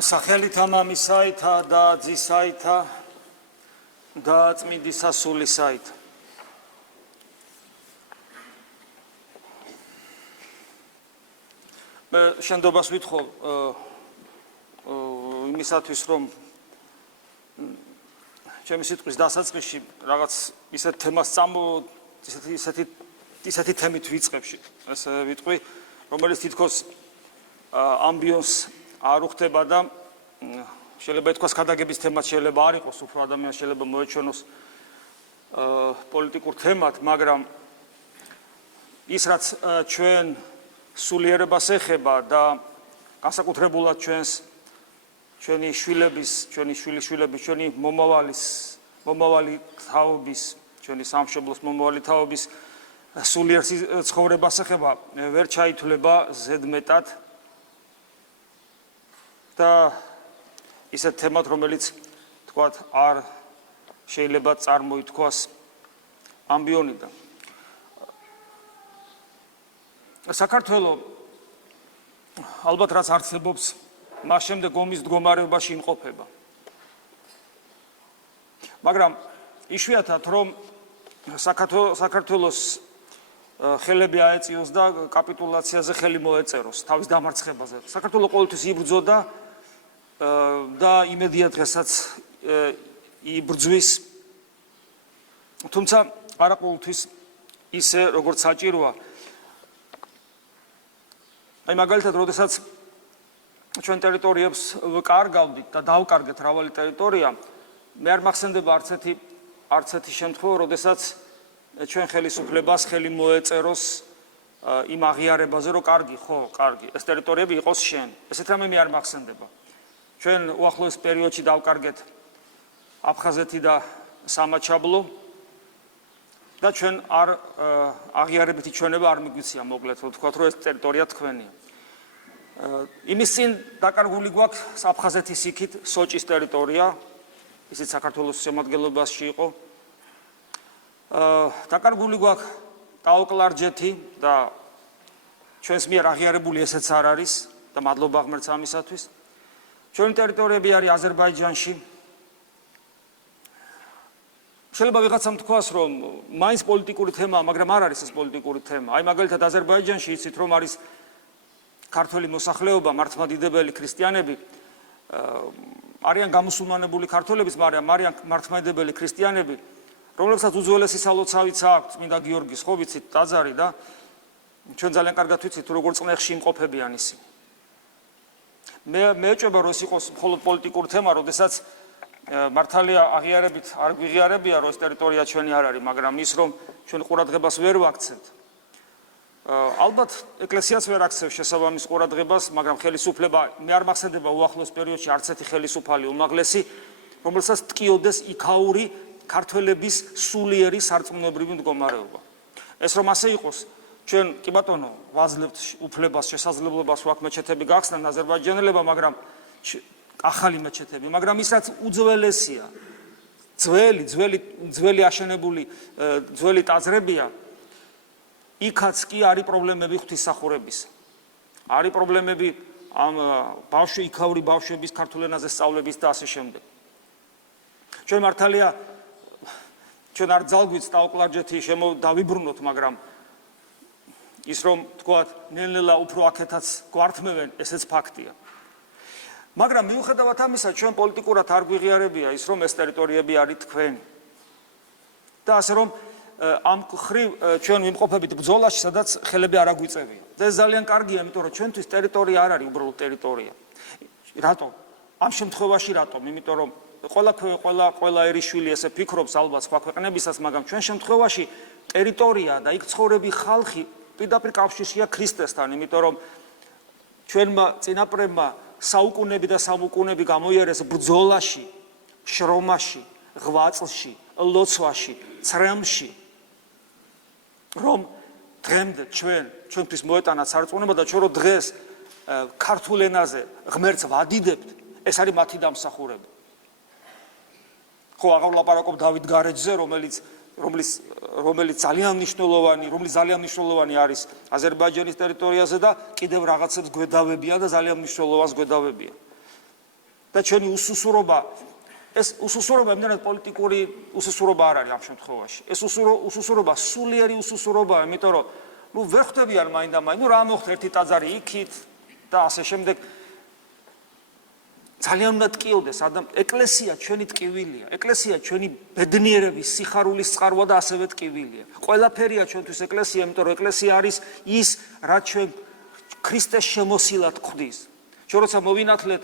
სახელითა მამისაითა და ძისაითა და წმინდისა სულისაითა. მე შენდობას ვითხოვ იმისათვის, რომ ჩემი სიტყვის დასაწყისში რაღაც ისეთ თემას ისეთი თემით ვიწყებში. ეს ვიტყვი, რომელიც თითქოს ამბიონს არ უხდება და შეიძლება ითქვას ქადაგების თემაც შეიძლება არ იყოს, უფრო ადამიანს შეიძლება მოეჩვენოს პოლიტიკურ თემად, მაგრამ ის რაც ჩვენ სულიერებას ეხება და განსაკუთრებულად ჩვენი შვილების, ჩვენი შვილიშვილების, ჩვენი მომავალი თაობის, ჩვენი სამშობლოს მომავალი თაობის სულიერ ცხოვრებას ეხება, ვერ ჩაითვლება ზედმეტად და ისეთ თემად, რომელიც თქვათ არ შეიძლება წარმოითქვას ამბიონიდან. საქართველო ალბათ რაც არსებობს, მას შემდეგ ომის მდგომარეობაში იმყოფება. მაგრამ იშვიათად რომ საქართველოს ხელები აეწიოს და კაპიტულაციაზე ხელი მოეწეროს თავის დამარცხებაზე. საქართველო ყოველთვის იბრძოდა და იმედია დღესაც იბრძვის, თუმცა არა ყოველთვის ისე, როგორც საჭიროა. აი მაგალითად, როდესაც ჩვენ ტერიტორიებს ვკარგავდით და დავკარგეთ მრავალი ტერიტორია, მე არ მახსენდება არც ერთი შემთხვევა, როდესაც ჩვენ ხელისუფლებას ხელი მოეწეროს იმ აღიარებაზე, რომ კარგი, ხო, კარგი, ეს ტერიტორიები იყოს შენ. ესეთ რამე მე არ მახსენდება. ჩვენ უახლოეს პერიოდში დავკარგეთ აფხაზეთი და სამაჩაბლო და ჩვენ არ აღიარებითი ჩვენება არ მიგვიცია, მოკლედ ვთქვათ, რომ ეს ტერიტორია თქვენია. იმის წინ დაკარგული გვაქვს აფხაზეთის იქით სოჭის ტერიტორია, ისიც საქართველოს შემადგენლობაში იყო. დაკარგული გვაქვს ტაოკლარჯეთი და ჩვენს მიერ აღიარებული ესეც არ არის და მადლობა ღმერთს ამისათვის. ჩვენი ტერიტორიები არის აზერბაიჯანში. შეიძლება ვიღაცამ თქვას, რომ მაინც პოლიტიკური თემაა, მაგრამ არ არის ეს პოლიტიკური თემა. აი მაგალითად აზერბაიჯანში იცით, რომ არის ქართველი მოსახლეობა, მართლმადიდებელი ქრისტიანები, არიან გამუსულმანებული ქართველების, მაგრამ არიან მართლმადიდებელი ქრისტიანები, რომლებსაც უძველესი სალოცავიც აქვს, წმინდა გიორგის, ხო ვიცით, ტაძარი და ჩვენ ძალიან კარგად ვიცით, როგორ წნეხში იმყოფებიან ისინი. მე ეჭვება, რომ ეს იყოს მხოლოდ პოლიტიკური თემა, როდესაც მართალია აღიარებით არ გვიღიარებია, რომ ეს ტერიტორია ჩვენი არ არის, მაგრამ ის რომ ჩვენ ყურადღებას ვერ ვაქცევთ. ალბათ ეკლესიაც ვერ აქცევს შესაბამის ყურადღებას, მაგრამ ხელისუფლება მე არ მახსენდება უახლოს პერიოდში არც ერთი ხელისუფალი უმაღლესი, რომელსაც ტკიოდეს იქაური ქართველების სულიერი სარწმუნოებრივი მდგომარეობა. ეს რომ ასე იყოს, ჩვენ კი ბატონო ვაძლევთ უფლებას, შესაძლებლობას ვაქვს მეჩეთები გახსნან აზერბაიჯანელებმა, მაგრამ ახალი მეჩეთები, მაგრამ ის რაც უძველესია, ძველი აშენებული ძველი ტაძრებია, იქაც კი არის პრობლემები ღვთისმსახურების. არის პრობლემები ამ იქაური ბავშვების ქართულ ენაზე სწავლების და ასე შემდეგ. ჩვენ მართალია ჩვენ არ ძალგვით ტაოკლარჯეთი დავიბრუნოთ, მაგრამ ის რომ თქვათ ნელ-ნელა უფრო აქეთაც გვართმევენ, ესეც ფაქტია. მაგრამ მიუხედავად ამისა, ჩვენ პოლიტიკურად არ გვიღიარებია ის, რომ ეს ტერიტორიები არის თქვენი. და ასე რომ ამ ხრივ ჩვენ ვიმყოფებით ბრძოლაში, სადაც ხელები არ აგვიწევია. და ეს ძალიან კარგია, იმიტომ რომ ჩვენთვის ტერიტორია არ არის უბრალოდ ტერიტორია. რატომ? ამ შემთხვევაში რატომ? იმიტომ რომ ყველაერიშვილი ესე ფიქრობს ალბათ სხვა ქვეყნებისაც, მაგრამ ჩვენ შემთხვევაში ტერიტორია და იქ ცხოვრები ხალხი პირდაპირ კავშირშია ქრისტესთან, იმიტომ რომ ჩვენმა წინაპრებმა საუკუნეები და სამუკუნეები გამოიარეს ბრძოლაში, შრომაში, ღვაწლში, ლოცვაში, წრემში, რომ დღემდე ჩვენთვის მოეტანათ სარწმუნოება და ჩვენ რო დღეს ქართულ ენაზე ღმერთს ვადიდებთ, ეს არის მათი დამსახურება. ხო, აღარ ვლაპარაკობ დავით გარეჯზე, რომელიც ძალიან მნიშვნელოვანი არის აზერბაიჯანის ტერიტორიაზე და კიდევ რაღაცებს გვედავებია და ძალიან მნიშვნელოვანს გვედავებია. და ჩვენი უსუსურობა ეს უსუსურობა იმდენად პოლიტიკური უსუსურობა არ არის ამ შემთხვევაში. ეს უსუსურობა სულიერი უსუსურობაა, იმიტომ რომ ვერ ხვდებიან მაინდა-მაინც, რა მოხდა ერთი ტაძარი იქით და ასე შემდეგ. ძალიან უნდა ტკიოდეს ეკლესია ჩვენი ტკივილია, ეკლესია ჩვენი ბედნიერების, სიხარულის წყაროა და ასევე ტკივილია. ყველაფერია ჩვენთვის ეკლესია, იმიტომ რომ ეკლესია არის ის, რაც ჩვენ ქრისტეს შემოსილად გვხდის. ჩვენ როცა მოვინათლეთ,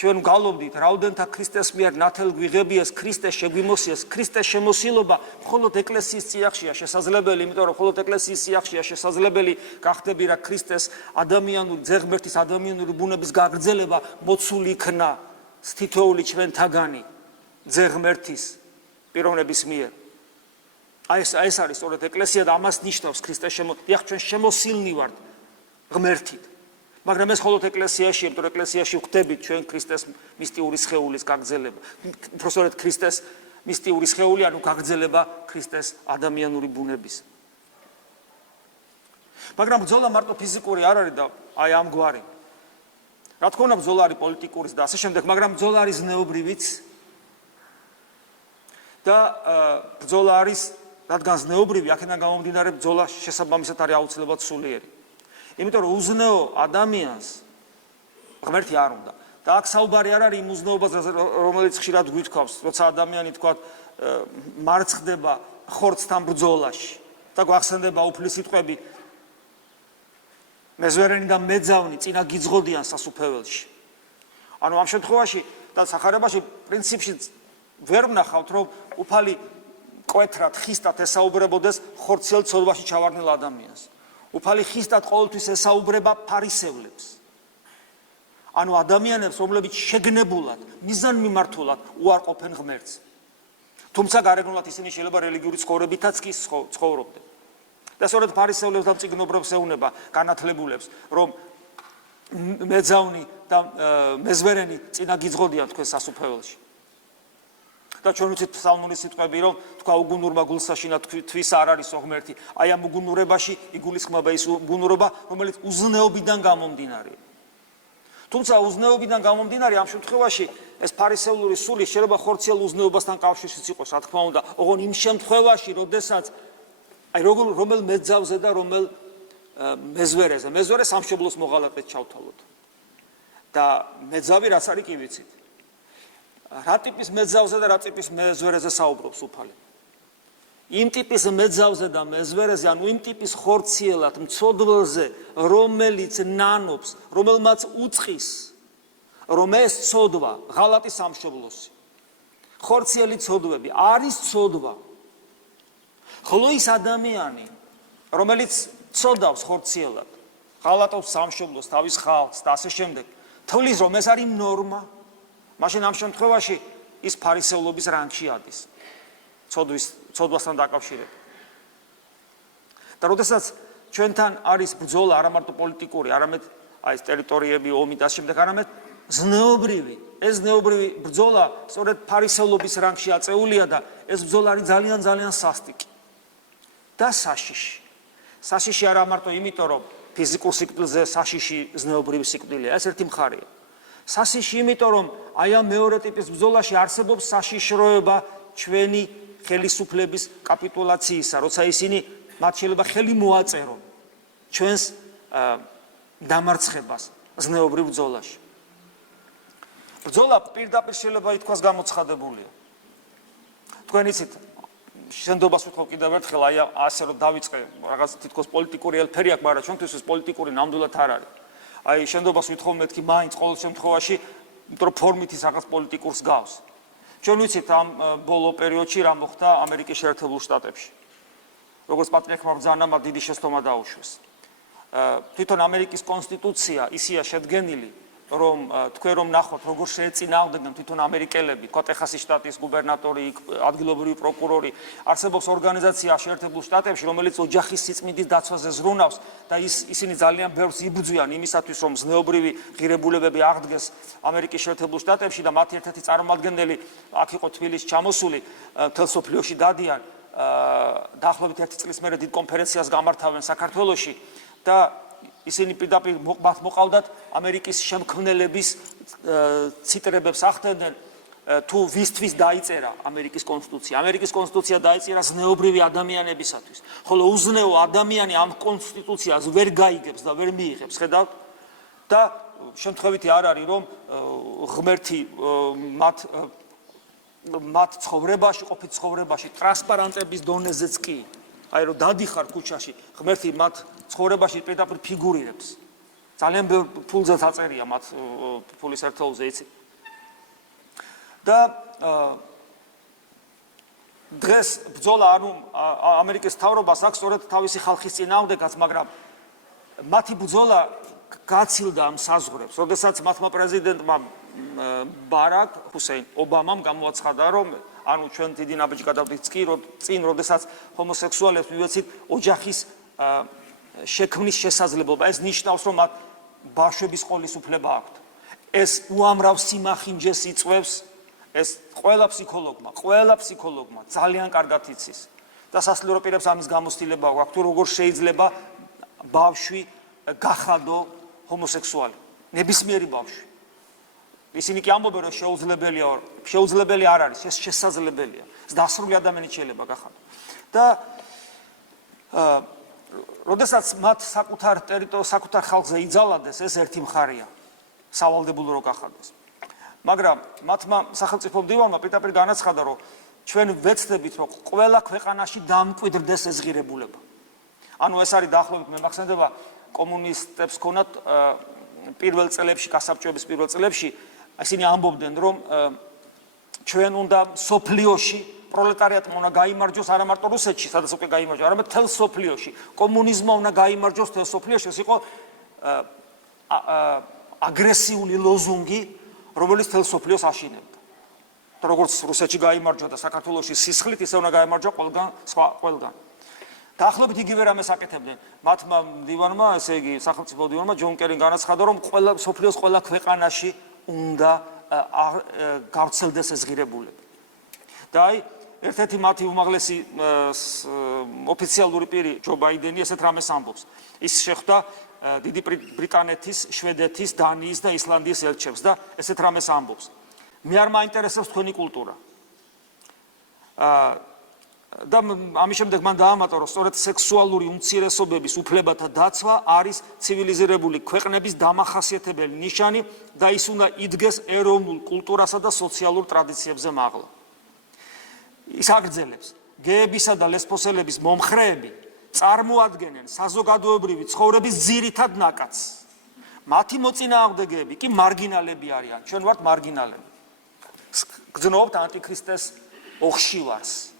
ჩვენ გავლობდით, რაოდენთა ქრისტეს მიერ ნათელ გვიღებიეს, ქრისტეს შეგვიმოსიეს, ქრისტეს შემოსილობა მხოლოდ ეკლესიის წიაღშია შესაძლებელი, იმიტომ რომ მხოლოდ ეკლესიის წიაღშია შესაძლებელი გახდები რა ქრისტეს ადამიანური ძეგმერთის ადამიანური ბუნების გაგრძელება მოცული იქნა თითოეული ჩვენთაგანი ძეგმერთის პიროვნების მიერ. ეს არის სწორედ ეკლესია და ამას ნიშნავს ქრისტეს დიახ, ჩვენ შემოსილნი ვართ ღმერთით. მაგრამ ეს მხოლოდ ეკლესიაში, იმიტომ რომ ეკლესიაში ვხვდებით ჩვენ ქრისტეს მისტიური სხეულის გაგრძელება. უბრალოდ ქრისტეს მისტიური სხეული, ანუ გაგრძელება ქრისტეს ადამიანური ბუნების. მაგრამ ბრძოლა მარტო ფიზიკური არ არის და აი ამგვარი. რა თქმა უნდა, ბრძოლა არის პოლიტიკურის და ასე შემდეგ, მაგრამ ბრძოლა არის ზნეობრივიც. და ბრძოლა არის, რადგან ზნეობრივი, აქედან გამომდინარე ბრძოლა შესაბამისად არის აუცილებლად სულიერი. იმიტომ რომ უზნეო ადამიანს ღმერთი არ უნდა. და აქ საუბარი არ არის იმ უზნეობას, რომელიც ხშირად გვითქვავს, როცა ადამიანი თქვა მარცხდება ხორცთან ბრძოლაში და გვახსენდება უფლის სიტყვები მეზვერენი და მეძავნი წინა გიძღოდიან სასუფეველში. ანუ ამ შემთხვევაში და სახარებაში პრინციპში ვერ ვნახავთ, რომ უფალი კვეთრად ხისტად ესაუბრებოდეს ხორციელ ცოდვაში ჩავარდნილ ადამიანს. უფალი ხისტად ყოველთვის ესაუბრება ფარისევლებს. ანუ ადამიანებს, რომლებიც შეგნებულად, მიზანმიმართულად უარყოფენ ღმერთს. თუმცა გარეგნულად ისინი შეიძლება რელიგიური ცხოვრებითაც კი ცხოვრობდნენ. და სწორედ ფარისევლებს და მწიგნობრებს ეუნება განათლებულებს, რომ მეძავნი და მეზვერენი წინა გიძღოდიან თქვენ სასუფეველში. და ჩვენ ვიცით ფსალმური სიტყვები, რომ თქვა უგუნურმა გულსაშინა თვის არ არისო ღმერთი. აი ამ უგუნურებაში იგულისხმება ის უგუნურობა, რომელიც უზნეობიდან გამომდინარე. თუმცა უზნეობიდან გამომდინარე ამ შემთხვევაში ეს ფარისევლური სული შეიძლება ხორციელ უზნეობასთან კავშირშიც იყოს, რა თქმა უნდა, ოღონდ იმ შემთხვევაში, როდესაც აი რომელ მეძავზე და რომელ მეზვერეზე, მეზვერე სამშობლოს მოღალატედ ჩავთვალოთ. და მეძავი რაც არის კი ვიცით. რა ტიპის მეძავზე და რა ტიპის მეზვერეზე საუბრობს უფალი. იმ ტიპის მეძავზე და მეზვერეზე, ანუ იმ ტიპის ხორციელად მცოდველზე, რომელიც ნანობს, რომელმაც უწყის, რომ ეს ცოდვა ღალატის სამშობლოსი. ხორციელი ცოდვები არის ცოდვა. ხოლო ის ადამიანი, რომელიც ცოდავს ხორციელად, ღალატობს სამშობლოს, თავის ხალხს და ასე შემდეგ, თვლის რომ ეს არის ნორმა. მაშინ ამ შემთხვევაში ის ფარისევლობის რანგში ადის. ცოდვასთან დაკავშირებით. და როდესაც ჩვენთან არის ბრძოლა არა მარტო პოლიტიკური, არამედ აი ეს ტერიტორიები, ომი და შემდეგ, არამედ ზნეობრივი. ეს ზნეობრივი ბრძოლა სწორედ ფარისევლობის რანგში აწეულია და ეს ბრძოლა არის ძალიან სასტიკი. და საშიში. საშიში არა მარტო იმიტომ, რომ ფიზიკურ სიკვდილზე საშიში ზნეობრივი სიკვდილია, ეს ერთი მხარეა. საშიში იმიტომ, რომ აი ამ მეორე ტიპის ბრძოლაში არსებობს საშიშროება ჩვენი ხელისუფლების კაპიტულაციისა, როცა ისინი მათ შეიძლება ხელი მოაწერონ ჩვენს დამარცხებას ზნეობრივ ბრძოლაში. ბრძოლა პირდაპირ შეიძლება ითქვას გამოცხადებულია. თქვენ იცით, შენდობას ვთქვი კიდევ ერთხელ, აი ასე რომ დავიწყე, რაღაც თითქოს პოლიტიკური ელფერი აქვს, მაგრამ ჩვენთვის ეს პოლიტიკური ნამდვილად არ არის. აი შენდობას ვითხოვ მეთქი მაინც ყოველ შემთხვევაში, იმიტომ რომ ფორმით ის რაღაც პოლიტიკურს გავს. ჩვენ ვიცით ამ ბოლო პერიოდში რა მოხდა ამერიკის შეერთებულ შტატებში. როგორც პატრიარქმა ბრძანამ დიდი შეცდომა დაუშვეს. თვითონ ამერიკის კონსტიტუცია ისია შედგენილი, რომ თქვენ რომ ნახოთ როგორ შეეწინააღმდეგნენ თვითონ ამერიკელები, ტეხასის შტატის გუბერნატორი, ადგილობრივი პროკურორი, არსებობს ორგანიზაცია შეერთებულ შტატებში, რომელიც ოჯახის სიწმინდის დაცვაზე ზრუნავს და ისინი ძალიან ბევრს იბრძვიან იმისათვის, რომ ზნეობრივი ღირებულებები აღდგეს ამერიკის შეერთებულ შტატებში და მათი ერთ-ერთი წარმომადგენელი აქ იყო თბილისში ჩამოსული, მთელ სოფლიოში დადიან, დაახლოებით 1 წლის მერე დიდ კონფერენციას გამართავენ საქართველოში და ისინი პირდაპირ მოყავდათ ამერიკის შემქმნელების ციტრებებს ახდენდნენ თუ ვისთვის დაიწერა ამერიკის კონსტიტუცია. ამერიკის კონსტიტუცია დაიწერა ზნეობრივი ადამიანებისათვის, ხოლო უზნეო ადამიანი ამ კონსტიტუციას ვერ გაიგებს და ვერ მიიღებს, ხედავთ? და შემთხვევითი არ არის რომ ღმერთი მათ ცხოვრებაში, ყოფით ცხოვრებაში ტრანსპარანტების დონეზეც კი, აი რომ დადიხარ ქუჩაში, ღმერთი მათ ცხოვრებაში პირდაპირ ფიგურირებს. ძალიან ბევრ ფულზეც აწერია მათ ფულის ერთეულზე იცი. და დღეს ბრძოლა ანუ ამერიკის მთავრობას აქვს სწორედ თავისი ხალხის წინააღმდეგაც, მაგრამ მათი ბრძოლა გაცილდა ამ საზღვრებს, როდესაც მათმა პრეზიდენტმა ბარაკ ჰუსეინ ობამამ გამოაცხადა, რომ ანუ ჩვენ დიდი ნაბიჯი გადავდით წინ, როდესაც ჰომოსექსუალებს მივეცით ოჯახის შექმნის შესაძლებლობა. ეს ნიშნავს, რომ მათ ბავშვების ყოლის უფლება აქვთ. ეს უამრავ სიმახინჯეს იწვევს. ეს ყველა ფსიქოლოგმა ძალიან კარგად იცის და სასულიერო პირებს ამის გამოცდილება აქვს, თუ როგორ შეიძლება ბავშვი გახადო ჰომოსექსუალი, ნებისმიერი ბავშვი. ისინი კი ამბობენ, რომ შეუძლებელი არ არის, ეს შესაძლებელია. დასრული ადამიანი შეიძლება გახადო. და როდესაც მათ საკუთარ ხალხზე იძალადეს, ეს ერთი მხარეა, სავალდებულო რო გახადოს. მაგრამ მათმა სახელმწიფო მდივანმა პირდაპირ განაცხადა, რომ ჩვენ ვეცდებით, რომ ყველა ქვეყანაში დამკვიდრდეს ეს ღირებულება. ანუ ეს არის დაახლოებით მე მახსენდება კომუნისტებს ქონათ პირველ წლებში, გასაბჭოების პირველ წლებში, ისინი ამბობდნენ, რომ ჩვენ უნდა სოფლიოში პროლეტარიატმა უნდა გაიმარჯვოს არა მარტო რუსეთში, სადაც უკვე გაიმარჯვა, არამედ მთელ სოფლიოში. კომუნიზმმა უნდა გაიმარჯვოს მთელ სოფლიოში. ეს იყო აგრესიული ლოზუნგი, რომელიც მთელ სოფლიოს აშინებდა. და როგორც რუსეთში გაიმარჯვა და საქართველოში სისხლით, ისე უნდა გაიმარჯვა ყველგან. დაახლოებით იგივე რამეს აკეთებდნენ. მათმა მდივანმა, ესე იგი სახელმწიფო მდივანმა ჯონ კერიმ განაცხადა, რომ სოფლიოს ყველა ქვეყანაში უნდა გავრცელდეს ეს ღირებულება. და აი ერთ-ერთი მათი უმაღლესი ოფიციალური პირი ჯო ბაიდენი ესეთ რამეს ამბობს. ის შეხვდა დიდი ბრიტანეთის, შვედეთის, დანიის და ისლანდიის ელჩებს და ესეთ რამეს ამბობს. მე არ მაინტერესებს თქვენი კულტურა. და ამის შემდეგ მან დაამატა, რომ სწორედ სექსუალური უმცირესობების უფლებათა დაცვა არის ცივილიზირებული ქვეყნების დამახასიათებელი ნიშანი და ის უნდა იდგეს ეროვნულ კულტურასა და სოციალურ ტრადიციებზე მაღლა. ის აგრძელებს, გეებისა და ლესბოსელების მომხრეები წარმოადგენენ საზოგადოებრივი ცხოვრების ძირითად ნაკადს. მათი მოწინააღმდეგეები კი მარგინალები არიან. ჩვენ ვართ მარგინალები. გძნობთ ანტიქრისტეს ოხშივარს.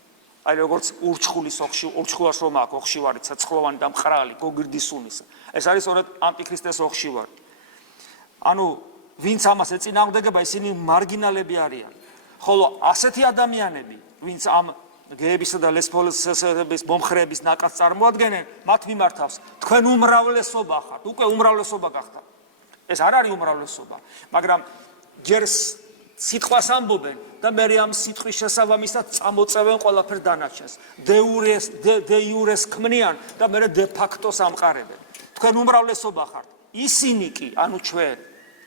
აი როგორც ურჩხულას რომ აქვს ოხშივარი, ცეცხლოვანი და მყრალი, გოგირდისუნისა. ეს არის სწორედ ანტიქრისტეს ოხშივარი. ანუ ვინც ამას ეწინააღმდეგება, ისინი მარგინალები არიან. ხოლო ასეთი ადამიანები, ვინც ამ გეებისა და ლესბოსელების მომხრეების ნაკადს წარმოადგენენ, მათ მიმართავს თქვენ უმრავლესობა ხართ, უკვე უმრავლესობა გახდათ. ეს არ არის უმრავლესობა, მაგრამ ჯერ სიტყვას ამბობენ და მე ამ სიტყვის შესაბამისად წამოწევენ ყველაფერს დანარჩენს. დე იურეს ქმნიან და მე დე ფაქტოს ამყარებენ. თქვენ უმრავლესობა ხართ. ისინი კი, ანუ ჩვენ,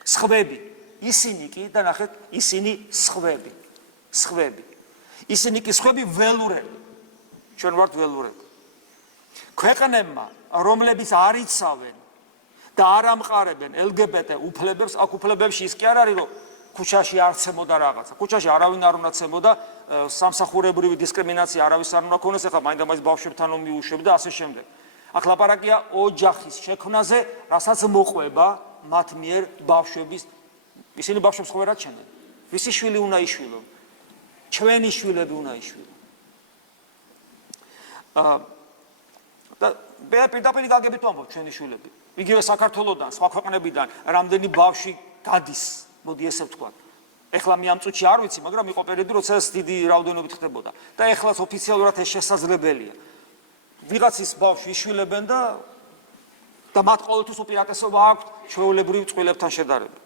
სხვები, ისინი კი და ნახეთ, ისინი სხვები. ისინი კი სხვები ველურები. ჩვენ ვართ ველურები. ქვეყნებმა, რომლებიც არ იცავენ და არ ამყარებენ LGBT უფლებებს, აქ უფლებებში ის კი არ არის, რომ ქუჩაში არ ცემოდა რაღაცა. ქუჩაში არავინ არ უნდა ცემოდა, სამსახურებრივი დისკრიმინაცია არავის არ უნდა ქონდეს, ახლა მაინდა-მაინც ბავშვებთან მიუშვებ და ასე შემდეგ. აქ ლაპარაკია ოჯახის შექმნაზე, რასაც მოყვება მათ მიერ ბავშვების, ისინი ბავშვებს ხო ვერ აჩენენ. ვისი შვილი უნდა იშვილონ? ჩვენი შვილები უნდა იშვილონ. და მე პირდაპირ გაგებით ვამბობ ჩვენი შვილები. იგივე საქართველოსდან, სხვა ქვეყნებიდან რამდენი ბავშვი გადის, მოდი ესე ვთქვათ. ეხლა მე ამ წუთში არ ვიცი, მაგრამ იყო პერიოდი, როცა ეს დიდი რაოდენობით ხდებოდა. და ეხლაც ოფიციალურად ეს შესაძლებელია. ვიღაცის ბავშვი იშვილებენ და მათ ყოველთვის უპირატესობა აქვთ ჩვეულებრივ წყვილებთან შედარებით.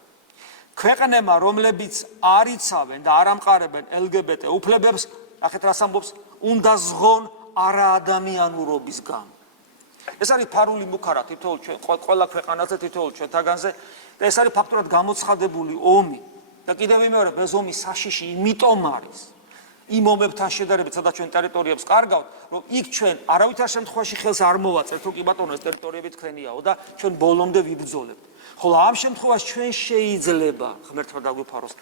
ქვეყნებმა, რომლებიც არ იცავენ და არ ამყარებენ LGBT უფლებებს, ნახეთ რას ამბობს, უნდა ზღონ არაადამიანურობის გამო. ეს არის ფარული მუქარა თითოეულ ჩვენ ყველა ქვეყანაზე თითოეულ ჩვენთაგანზე და ეს არის ფაქტურად გამოცხადებული ომი და კიდევ ვიმეორებ ეს ომი საშიში იმიტომ არის იმ ომებთან შედარებით სადაც ჩვენ ტერიტორიებს კარგავთ რომ იქ ჩვენ არავითარ შემთხვევაში ხელს არ მოვაწერთ რომ კი ბატონო ეს ტერიტორიები თქვენიაო და ჩვენ ბოლომდე ვიბრძოლებთ ხოლო ამ შემთხვევაში ჩვენ შეიძლება ღმერთმა დაგვიფაროს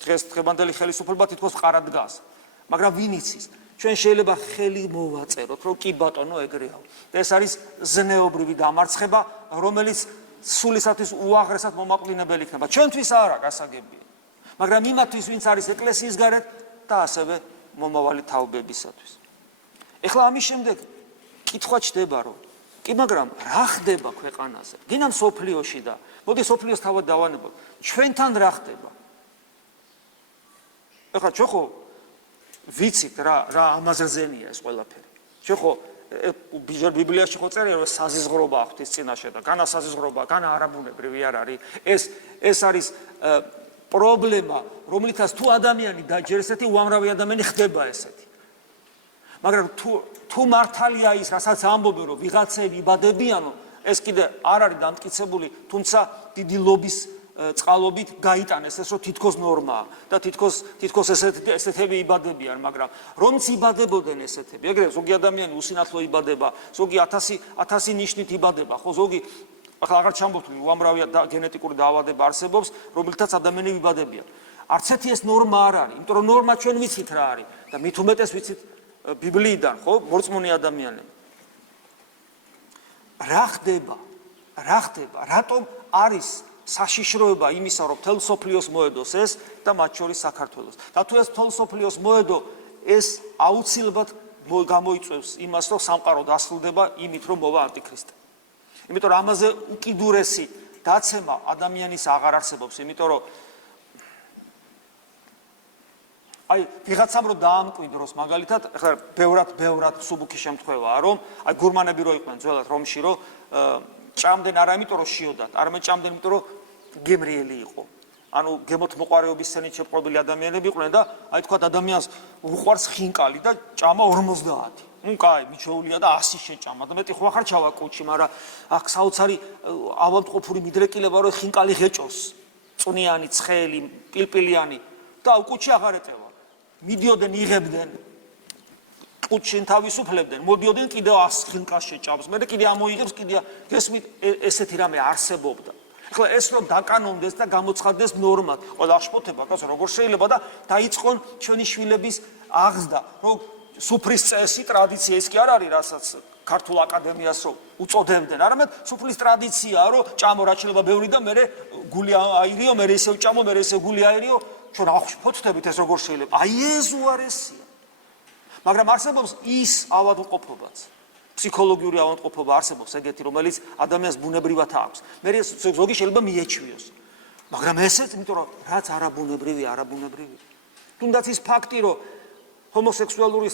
დღეს დღევანდელი ხელისუფლება თითქოს ყარად დგას მაგრამ ვინ იცის ჩვენ შეიძლება ხელი მოვაწეროთ რომ კი ბატონო ეგრეაო და ეს არის ზნეობრივი დამარცხება რომელიც სულისათვის უაღრესად მომაყვლინებელი იქნება ჩვენთვის არა გასაგებია მაგრამ იმათთვის ვინც არის ეკლესიის გარეთ და ასევე მომავალი თაობებისათვის ეხლა ამის შემდეგ კითხვა ჩდება რომ კი მაგრამ რა ხდება ქვეყანაზე გინდა სოფლიოში და მოდი სოფლიოს თავად დავანებოთ ჩვენთან რა ხდება ეხლა ჩვენ ხო ვიცით რა ამაზრზენია ეს ყველაფერი ჩვენ ხო ბიბლიაში ხო წერია რომ საზიზღრობა ღვთის წინაშე და განა საზიზღრობა განა არაბუნებრივი არ არის ეს არის პრობლემა რომლითაც თუ ადამიანი დაჯერ ესეთი უამრავი ადამიანი ხდება ესეთი მაგრამ თუ მართალია ის რასაც ამბობენ რომ ვიღაცები იბადებიანო ეს კიდე არ არის დამტკიცებული თუმცა დიდი ლობის წყალობით გაიტანეს ეს რომ თითქოს ნორმაა და თითქოს ესეთები იბადებიან მაგრამ რომც იბადებოდნენ ესეთები ეგრევე ზოგი ადამიანი უსინათლო იბადება ზოგი 1000 ნიშნით იბადება ხო ზოგი ახლა აღარ ჩამოვთვლი უამრავი გენეტიკური დაავადება არსებობს რომელთაც ადამიანები იბადებიან არც ერთი ეს ნორმა არ არის იმიტომ რომ ნორმა ჩვენ ვიცით რა არის და მით უმეტეს ვიცით ბიბლიიდან ხო მორწმუნე ადამიანები რა ხდება რატომ არის საშიშროება იმისა რომ მთელ სოფლიოს მოედოს ეს და მათ შორის საქართველოს და თუ ეს მთელ სოფლიოს მოედო ეს აუცილებლად გამოიწვევს იმას რომ სამყარო დასრულდება იმით რომ მოვა ანტიქრისტე იმიტომ რომ ამაზე უკიდურესი დაცემა ადამიანის აღარ არსებობს იმიტომ რომ აი ვიღაცამ რომ დაამკვიდროს მაგალითად ახლა ბევრად სუბუქი შემთხვევაა რომ აი გურმანები რო იყვნენ ძველად რომში რომ ჭამდნენ არა იმიტომ რომ შიოდათ არამედ ჭამდნენ იმიტომ რომ გემრიელი იყო ანუ გემოთ მოყარეობის სცენით შეპყრობილი ადამიანები იყვნენ და აი თქვა ადამიანს უყვარს ხინკალი და ჭამა 50 ну кай მიჩოულია და 100 შეჭამა და მეტი ხო ახარ ჩავა კუჩი მაგრამ აქ საოცარი ავადმყოფური მიდრეკილება რომ ხინკალი ღეჭოს წუნიანი ცხელი პილპილიანი და კუჩი აღარ ეტევა მიდიოდნენ იღებდნენ კუჩში თავისუფლებდნენ მოდიოდნენ კიდევ 100 ხინკას შეჭამს მე კიდე ამოიღებს კიდე გესმით ესეთი რამე არსებობდა ახლა ეს რომ დაკანონდეს და გამოცხადდეს ნორმად ყველა აღშფოთება კაცო როგორ შეიძლება და დაიწყონ ჩვენი შვილების აღზრდა რომ სუფრის წესი ტრადიცია ის კი არ არის რასაც ქართულ აკადემიას რო უწოდებდნენ არამედ სუფრის ტრადიციაა რომ ჭამო რაც შეიძლება ბევრი და მე გული აირიო მე ისევ ჭამო მე ისევ გული აირიო ჩვენ აღშფოთდებით ეს როგორ შეიძლება აი ეს უარესია მაგრამ არსებობს ის ავადმყოფობაც ფსიქოლოგიური ავადმყოფობა არსებობს ეგეთი რომელიც ადამიანს ბუნებრივად აქვს მე ზოგი შეიძლება მიეჩვიოს მაგრამ ესეც იმიტომ რომ რაც არაბუნებრივი თუნდაც ის ფაქტი რომ ჰომოსექსუალური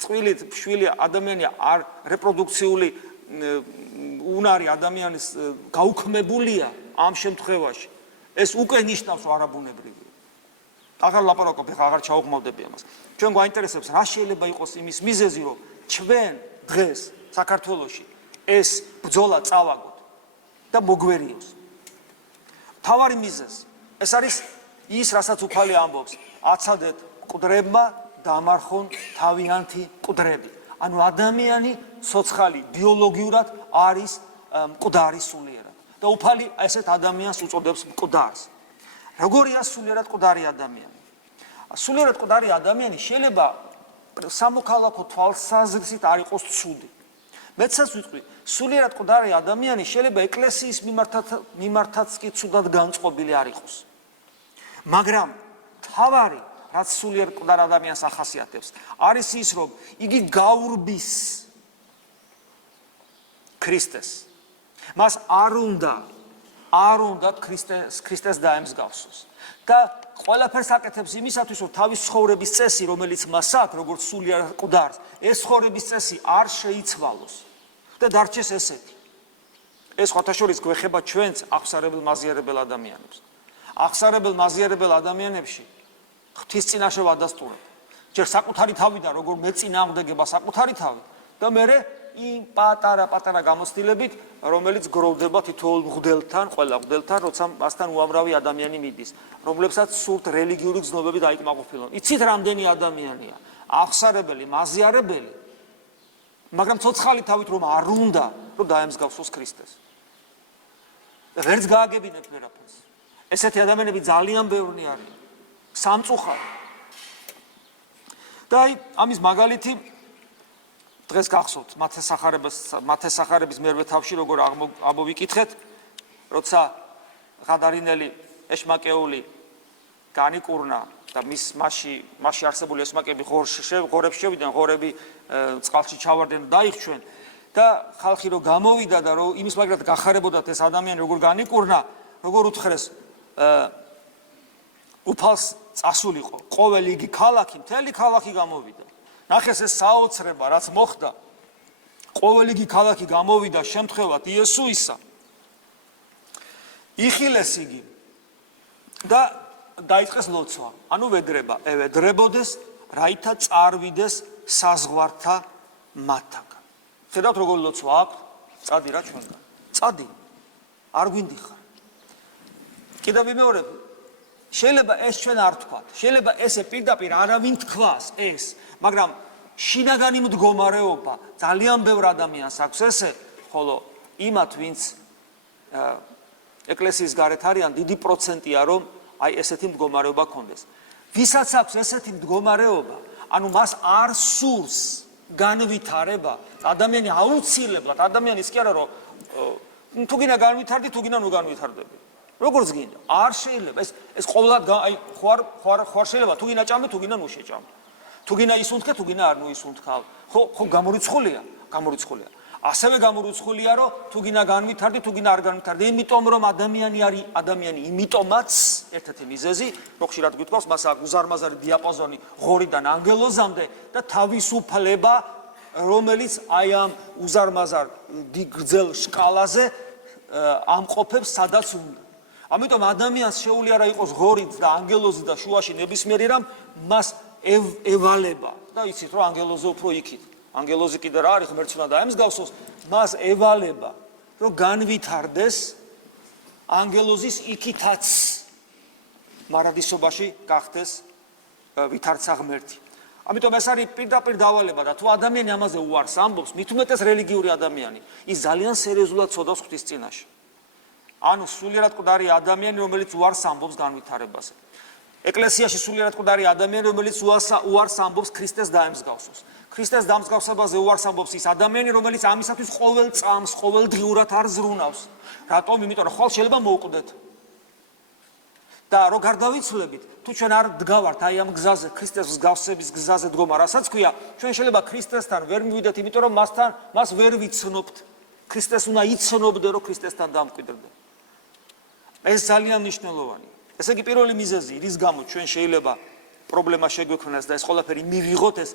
წვილით შვილი ადამიანი არ რეპროდუქციული უნარი ადამიანის გაუქმებულია ამ შემთხვევაში ეს უკვე ნიშნავს რომ არაბუნებრივია აღარ ლაპარაკობ ხა აღარ ჩაუღმავდები ამას ჩვენ გვაინტერესებს რა შეიძლება იყოს იმის მიზეზი რომ ჩვენ დღეს საქართველოში ეს ბრძოლა წავაგოთ და მოგვერიოს თავარი მიზეზი ეს არის ის რასაც უფალი ამბობს აცადეთ მკვდრებმა დამარხონ თავიანთი მკვდრები ანუ ადამიანი ცოცხალი ბიოლოგიურად არის მკვდარი სულიერად და უფალი ესეთ ადამიანს უწოდებს მკვდარს როგორია სულიერად მკვდარი ადამიანი სულიერად მკვდარი ადამიანი შეიძლება სამოქალაქო თვალსაზრისით არ იყოს ცუდი მეცაც ვიტყვი სულიერად მკვდარი ადამიანი შეიძლება ეკლესიის მიმართაც კი ცუდად განწყობილი არ იყოს მაგრამ თავარი რაც სულიერ მკვდარ ადამიანს ახასიათებს არის ის რომ იგი გაურბის ქრისტეს მას არ უნდა ქრისტეს დაემსგავსოს და ყველაფერს აკეთებს იმისათვის რომ თავის ცხოვრების წესი რომელიც მას აქვს როგორც სულიერ მკვდარს ეს ცხოვრების წესი არ შეიცვალოს და დარჩეს ესეთი ეს ხოთაშორის გვეხება ჩვენს აღსარებელ მაზიარებელ ადამიანებს აღსარებელ მაზიარებელ ადამიანებში ღვთის წინაშე ვადასტურებ ჯერ საკუთარი თავიდან როგორ მეწინააღმდეგება საკუთარი თავი და მერე იმ პატარა გამოცდილებით, რომელიც გროვდება თითოეულ მღვდელთან, ყველა მღვდელთან, როცა მასთან უამრავი ადამიანი მიდის, რომლებსაც სურთ რელიგიური გზნობები დაიკმაყოფილონ. იცით რამდენი ადამიანია? აღსარებელი, მაზიარებელი, მაგრამ ცოცხალი თავით რომ არ უნდა, რომ დაემსგავსოს ქრისტეს. ვერც გააგებინებთ ვერაფერს. ესეთი ადამიანები ძალიან ბევრი არიან. სამწუხაროდ. და ამის მაგალითი დღეს გახსოვთ მათესახარების მერვე თავში როგორ ამოვიკითხეთ, როცა ღადარინელი ეშმაკეული განიკურნა და მასში არსებული ეშმაკები ღორებში შევიდნენ, ღორები წყალში ჩავარდნენ და დაიხჩვენ და ხალხი რო გამოვიდა და რო იმის მაგრად გახარებოდათ ეს ადამიანი როგორ განიკურნა, როგორ უთხრეს უფალს წასულიყო, ყოველი იგი ქალაქი, მთელი ქალაქი გამოვიდა. ნახეს ეს საოცრება, რაც მოხდა. ყოველი იგი ქალაქი გამოვიდა შემთხვევად იესოისა. იხილეს იგი და დაიწყეს ლოცვა. ანუ ვედრება, ევედრებოდეს, რაითა წარვიდეს საზღვართა მათაგან. ხედავთ როგორ ლოცვა აქვს? წადი რა ჩვენგან. წადი. არ გვინდი ხარ. კიდევ ვიმეორებ, შეიძლება ეს ჩვენ არ თქვათ, შეიძლება ესე პირდაპირ არავინ თქვას ეს, მაგრამ შინაგანი მდგომარეობა ძალიან ბევრ ადამიანს აქვს ესე, ხოლო იმათ ვინც ეკლესიის გარეთ არიან, დიდი პროცენტია რომ აი ესეთი მდგომარეობა ქონდეს. ვისაც აქვს ესეთი მდგომარეობა, ანუ მას არ სურს განვითარება, ადამიანი აუცილებლად, ადამიანის კი არა რომ თუ გინდა განვითარდი, თუ გინდა ნუ განვითარდები. როგორც გინდა, არ შეიძლება ეს ყოველად აი ხوار შეიძლება თუ გინდა ჭამე, თუ გინდა ნუ შეჭამე. თუ გინდა ისუნთქე, თუ გინდა არ ნუ ისუნთქავ. ხო გამორიცხულია. ასევე გამორიცხულია, რომ თუ გინდა განვითარდი, თუ გინდა არ განვითარდი. იმიტომ რომ ადამიანი იმიტომაც ერთ-ერთი მიზეზი, რო ხშირად გვითხოვს, მას აქვს უზარმაზარი დიაპაზონი ღორიდან ანგელოზამდე და თავისუფლება, რომელიც აი ამ უზარმაზარ გრძელ სკალაზე ამყოფებს სადაც უნდა. ამიტომ ადამიანს შეუძლია რა იყოს ღორით და ანგელოზი და შუაში ნებისმიერი რამ მას ევალება და იცით რომ ანგელოზი უფრო იქით. ანგელოზი კიდე რა არის ღმერთს უნდა დაემსგავსოს, მას ევალება რომ განვითარდეს ანგელოზის იქითაც მარადისობაში გახდეს ვითარცა ღმერთი. ამიტომ ეს არის პირდაპირ დავალება და თუ ადამიანი ამაზე უარს ამბობს, მით უმეტეს რელიგიური ადამიანი, ის ძალიან სერიოზულად ცოდავს ღვთის წინაშე. ანუ სულიერად მკვდარი ადამიანი, რომელიც უარს ამბობს განვითარებაზე. ეკლესიაში სულიერად მკვდარი ადამიანი, რომელიც უარს ამბობს ქრისტეს დაემსგავსოს. ქრისტეს დამსგავსებაზე უარს ამბობს ის ადამიანი, რომელიც ამისათვის ყოველ წამს, ყოველდღიურად არ ზრუნავს. რატომ? იმიტომ რომ ხვალ შეიძლება მოვკვდეთ. და რო გარდავიცვლებით, თუ ჩვენ არ დგავართ აი ამ გზაზე, ქრისტეს მსგავსების გზაზე დგომა, რასაც ქვია, ჩვენ შეიძლება ქრისტესთან ვერ მივიდეთ, იმიტომ რომ მას ვერ ვიცნობთ. ქრისტეს უნდა იცნობდე, რომ ქრისტესთან დამკვიდრდე. ეს ძალიან მნიშვნელოვანია. ესე იგი პირველი მიზეზი, რის გამო ჩვენ შეიძლება პრობლემა შეგვექმნას და ეს ყველაფერი მივიღოთ ეს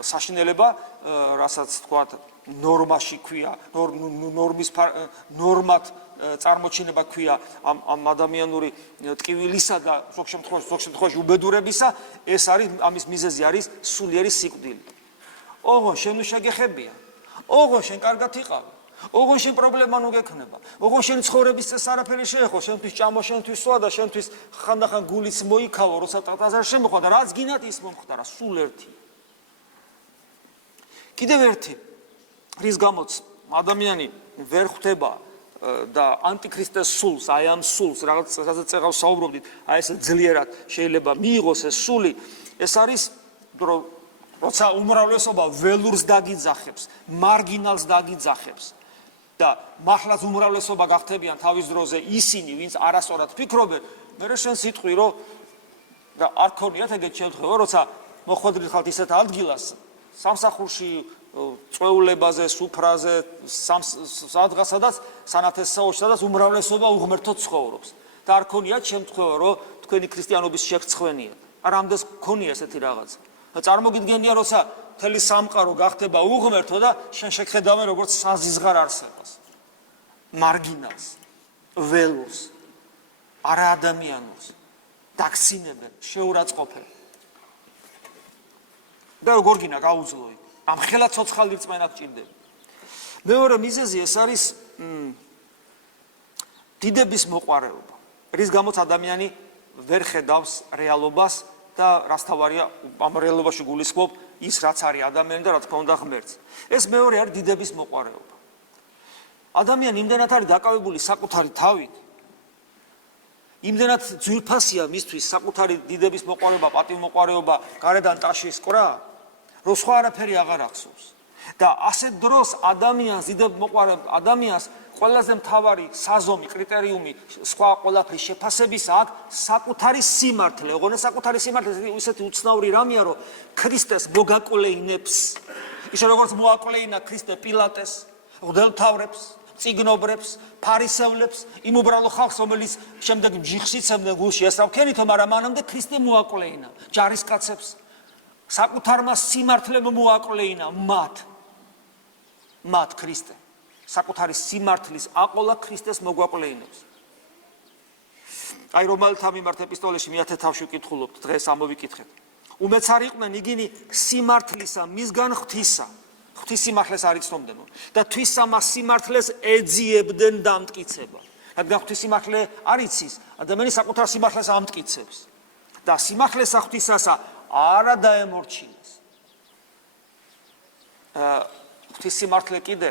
საშინელება, რასაც თქვათ ნორმაში ქვია, ნორმად წარმოჩინება ქვია ამ ადამიანური ტკივილისა და ზოგ შემთხვევაში უბედურებისა, ეს არის ამის მიზეზი არის სულიერი სიკვდილი. ოღონდ შენ შეგეხებია. ოღონდ შენ კარგად იყავ. ოღონდ შენ პრობლემა ნუ გექნება. ოღონდ შენ ცხოვრების წესს არაფერი შეეხო, შენთვის ჭამა, შენთვის სვა და შენთვის ხანდახან გულიც მოიქავო, როცა ტატაზე შემოხვა და რაც გინათ ის მომხდარა, სულ ერთი. კიდევ ერთი, რის გამოც ადამიანი ვერ ხვდება და ანტიქრისტეს სულს, აი ამ სულს, რაღაცაზე წეღავს საუბრობდით, აი ეს ძლიერად შეიძლება მიიღოს ეს სული, ეს არის როცა უმრავლესობა ველურს დაგიძახებს, მარგინალს დაგიძახებს და მართლაც უმრავლესობა გახდებიან თავის დროზე ისინი, ვინც არასწორად ფიქრობენ, მე შენ სიტყვი რომ არ ქონიათ ეგეთ შემთხვევა, როცა მოხვედრით ხალთ ისეთ ადგილას, სამსახურში, წვეულებაზე, სუფრაზე, სადღაც სანათესაოში, სადაც უმრავლესობა უღმერთო ცხოვრობს. და არ ქონიათ შემთხვევა, რომ თქვენი ქრისტიანობის შეგწხვენიათ. რამდენს ქონია ესეთი რაღაცა. წარმოგიდგენია, როცა მთელი სამყარო გახდება უღმერთო და შენ შეგხედავენ როგორც საზიზღარ არსებას. მარგინალს, ველურს, არაადამიანურს, დაქცინებენ, შეურაცხყოფენ. და როგორ გინა გაუძლოი. ამ ხელა ცოცხალი რწმენა გჭირდება. მეორე მიზეზი ეს არის დიდების მოყვარეობა, რის გამოც ადამიანი ვერ ხედავს რეალობას და რაც თავარია ამ რეალობაში გულისხმობ ის რაც არის ადამიანი და რა თქმა უნდა ღმერთს. ეს მეორე არის დიდების მოყვარეობა. ადამიანი იმდენად არის დაკავებული საკუთარი თავით, იმდენად ძვირფასია მისთვის საკუთარი დიდების მოყვარეობა, პატივმოყვარეობა, გარედან ტაშის ყრა, რომ სხვა არაფერი აღარ ახსოვს. და ასეთ დროს ადამიანს დიდებ მოყვარებ ადამიანს ყველაზე მთავარი საზომი, კრიტერიუმი სხვა ყველაფრის შეფასებისა აქვს საკუთარი სიმართლე. ოღონდ საკუთარი სიმართლე ისეთი უცნაური რამეა, რომ ქრისტეს მოგაკვლეინებს. ისე როგორც მოაკვლეინა ქრისტე პილატეს, მღვდელმთავრებს, წიგნობრებს, ფარისევლებს, იმ უბრალო ხალხს, რომელიც შემდეგ ჯიხს იცემდნენ გულში ესავქენითო, მაგრამ მანამდე ქრისტე მოაკვლეინა ჯარისკაცებს. საკუთარმა სიმართლემ მოაკვლეინა მათ ქრისტე. საკუთარი სიმართლის აყოლა ქრისტეს მოგვაკვლეინებს. აი რომელთა მიმართ ეპისტოლეში მე-10 თავში ვკითხულობთ, დღეს ამოვიკითხეთ. უმეცარი იყვნენ იგინი სიმართლისა მისგან ღვთისა. ღვთის სიმართლეს არ იცნობდნენ და თვისამას სიმართლეს ეძიებდნენ დამტკიცება. რადგან ღვთის სიმართლე არ იცის, ადამიანი საკუთარ სიმართლეს ამტკიცებს და სიმართლესა ღვთისასა არა დაემორჩილეს. ღვთის სიმართლე კიდე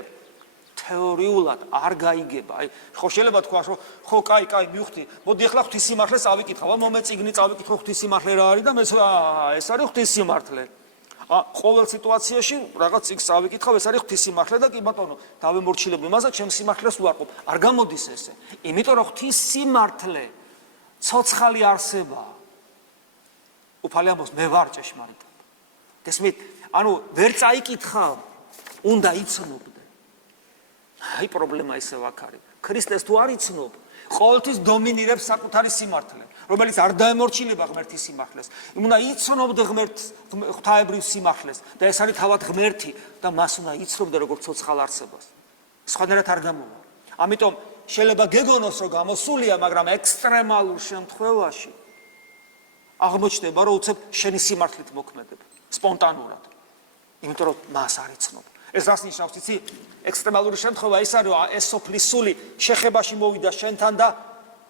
თეორიულად არ გაიგება. აი, ხო შეიძლება თქვა, რომ ხო, კაი, მივხვდი. მოდი ახლა ღვთის სიმართლეს ავიკითხავ, მომე წიგნი წავიკითხო ღვთის სიმართლე რა არის და მე ეს არის ღვთის სიმართლე. ყოველ სიტუაციაში რაღაც წიგნს წავიკითხავ, ეს არის ღვთის სიმართლე და კი ბატონო, დავემორჩილებ იმას და ჩემს სიმართლეს უარყოფ. არ გამოდის ესე. იმიტომ რომ ღვთის სიმართლე ცოცხალი არსებაა. უფალი ამბობს, მე ვარ ჭეშმარიტად. გესმით? ანუ ვერ წაიკითხავ, უნდა იცნობდე. აი პრობლემა ისევ აქ არის. ქრისტეს თუ არ იცნობ, ყოველთვის დომინირებს საკუთარი სიმართლე, რომელიც არ დაემორჩილება ღმერთის სიმართლეს. უნდა იცნობდე ღმერთს, ღვთაებრივ სიმართლეს და ეს არის თავად ღმერთი და მას უნდა იცნობდე როგორც ცოცხალ არსებას. სხვანაირად არ გამოვა. ამიტომ შეიძლება გეგონოს, რომ გამოსულია, მაგრამ ექსტრემალურ შემთხვევაში აღმოჩნდება, რომ უცებ შენი სიმართლით მოქმედებ, სპონტანურად. იმიტომ რომ მას არ იცნობ. ეს რას ნიშნავს, იცი? ექსტრემალური შემთხვევა ის არის, რომ ეს სოფლის სული შეხებაში მოვიდა შენთან და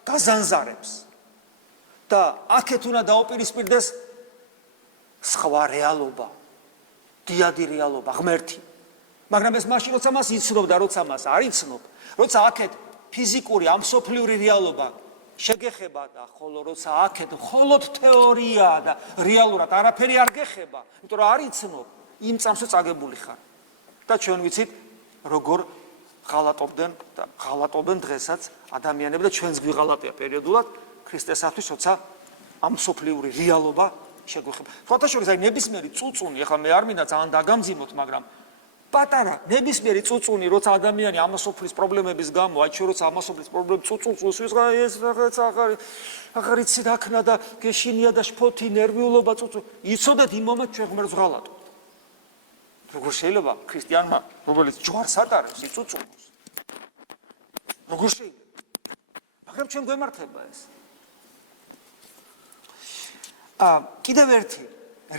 გაზანზარებს. და აქეთ უნდა დაუპირისპირდეს სხვა რეალობა, დიადი რეალობა, ღმერთი. მაგრამ ეს მაშინ როცა მას იცნობ და როცა მას არ იცნობ, როცა აქეთ ფიზიკური ამსოფლიური რეალობა შეგეხება და ხოლო როცა აქეთ მხოლოდ თეორია და რეალურად არაფერი არ გეხება, იმიტომ რომ არ იცნობ, იმ წამსვე წაგებული ხარ. და ჩვენ ვიცით, როგორ ღალატობდნენ და ღალატობენ დღესაც ადამიანები და ჩვენს გვიღალატია პერიოდულად ქრისტესათვის, როცა ამსოფლიური რეალობა შეგვეხება. სხვათა შორის აი ნებისმიერი წუწუნი, ახლა მე არ მინდა ძალიან დაგამძიმოთ, მაგრამ პატარა ნებისმიერი წუწუნი, როცა ადამიანი ამასოფლის პრობლემების გამო, აი ჩვენ როცა ამასოფლის პრობლემ წუწუნს უსვისს, ეს რაღაც აღარ იცით აქნა და გეშინია და შფოთი, ნერვიულობა წუწუნ. იცოდეთ იმ მომენტს ჩვენ ღმერთს ვღალატობთ. როგორ შეიძლება ქრისტიანმა, რომელიც ჯვარს ატარებს, იწუწუნოს? როგორ შეიძლება? მაგრამ ჩვენ გვემართება ეს. კიდევ ერთი,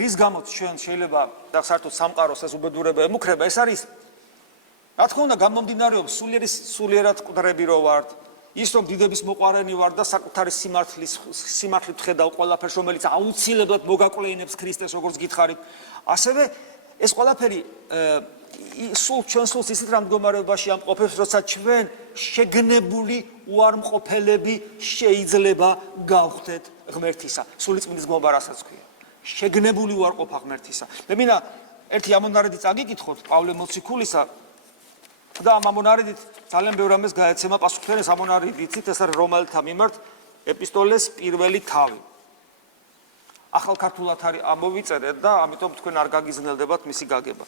რის გამოც ჩვენ შეიძლება და საერთოდ სამყაროს ეს უბედურება ემუქრება, ეს არის, რა თქმა უნდა, გამომდინარეობს სულიერად მკვდრები რო ვართ, ის რომ დიდების მოყვარენი ვარ და საკუთარი სიმართლით ხედავ ყველაფერს, რომელიც აუცილებლად მოგაკვლეინებს ქრისტეს, როგორც გითხარით, ასევე ეს ყველაფერი ჩვენ სულს ისეთ რამდგომარეობაში ამყოფებს, როცა ჩვენ შეგნებული უარმყოფელები შეიძლება გავხდეთ ღმერთისა. სულიწმინდის გმობა რასაც ქვია. შეგნებული უარყოფა ღმერთისა. მე მინდა ერთი ამონარიდი წაგიკითხოთ პავლე მოციქულისა და ამ ამონარიდით ძალიან ბევრ რამეს გაეცემა პასუხთვიანი ამონარიდი იცით, ეს არის რომაელთა მიმართ ეპისტოლეს პირველი თავი. ახალ ქართულად არის ამოვიწერეთ და ამიტომ თქვენ არ გაგიზნელდებათ მისი გაგება.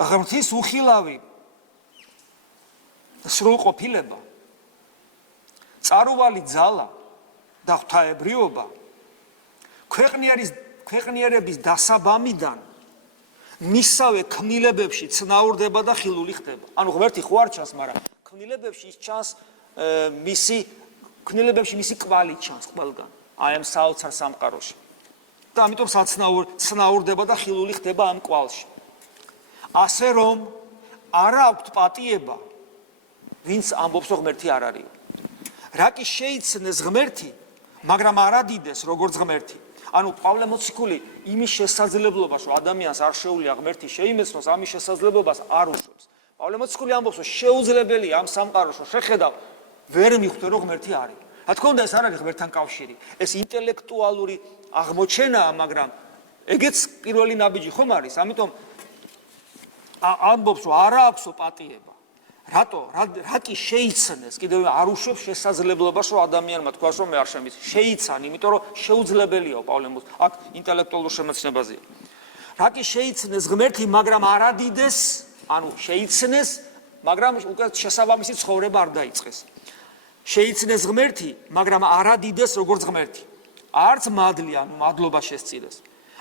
ღმრთის უხილავი სრულყოფილება, წარუვალი ძალა და ღვთაებრიობა ქვეყნიერების დასაბამიდან მისავე ქმნილებებში ცნაურდება და ხილული ხდება. ანუ ღმერთი ხო არ ჩანს, მაგრამ ქმნილებებში ის ჩანს ქმნილებებში მისი კვალი ჩანს ყველგან. აი ამ საოცარ სამყაროში. და ამიტომ სცნაურდება და ხილული ხდება ამ კვალში. ასე რომ არა აქვთ პატიება, ვინც ამბობს რომ ღმერთი არ არის. რა კი შეიცნეს ღმერთი, მაგრამ არ ადიდეს როგორც ღმერთი. ანუ პავლე მოციქული იმის შესაძლებლობას, რომ ადამიანს არ შეუძლია ღმერთი შეიმეცნოს, ამის შესაძლებლობას არ უშვებს. პავლე მოციქული ამბობს, რომ შეუძლებელია ამ სამყაროს რომ შეხედავ, ვერ მიხვდე რომ ღმერთი არის. რა თქმა უნდა, ეს არ არის ღმერთთან კავშირი. ეს ინტელექტუალური აღმოჩენაა, მაგრამ ეგეც პირველი ნაბიჯი ხომ არის, ამიტომ ამბობს, რომ არა აქვსო პატიება. რატო? რა კი შეიცნეს, კიდევ არ უშვებს შესაძლებლობას, რომ ადამიანმა თქვას, რომ მე არ შემიცნე. შეიცან, იმიტომ რომ შეუძლებელიაო პავლე მოციქული. აქ ინტელექტუალურ შემეცნებაზეა. რა კი შეიცნეს ღმერთი, მაგრამ არ ადიდეს, ანუ შეიცნეს, მაგრამ უკვე შესაბამისი ცხოვრება არ დაიწყეს. შეიცნეს ღმერთი, მაგრამ არ ადიდეს როგორც ღმერთი. არც მადლი, ანუ მადლობა შესწირეს.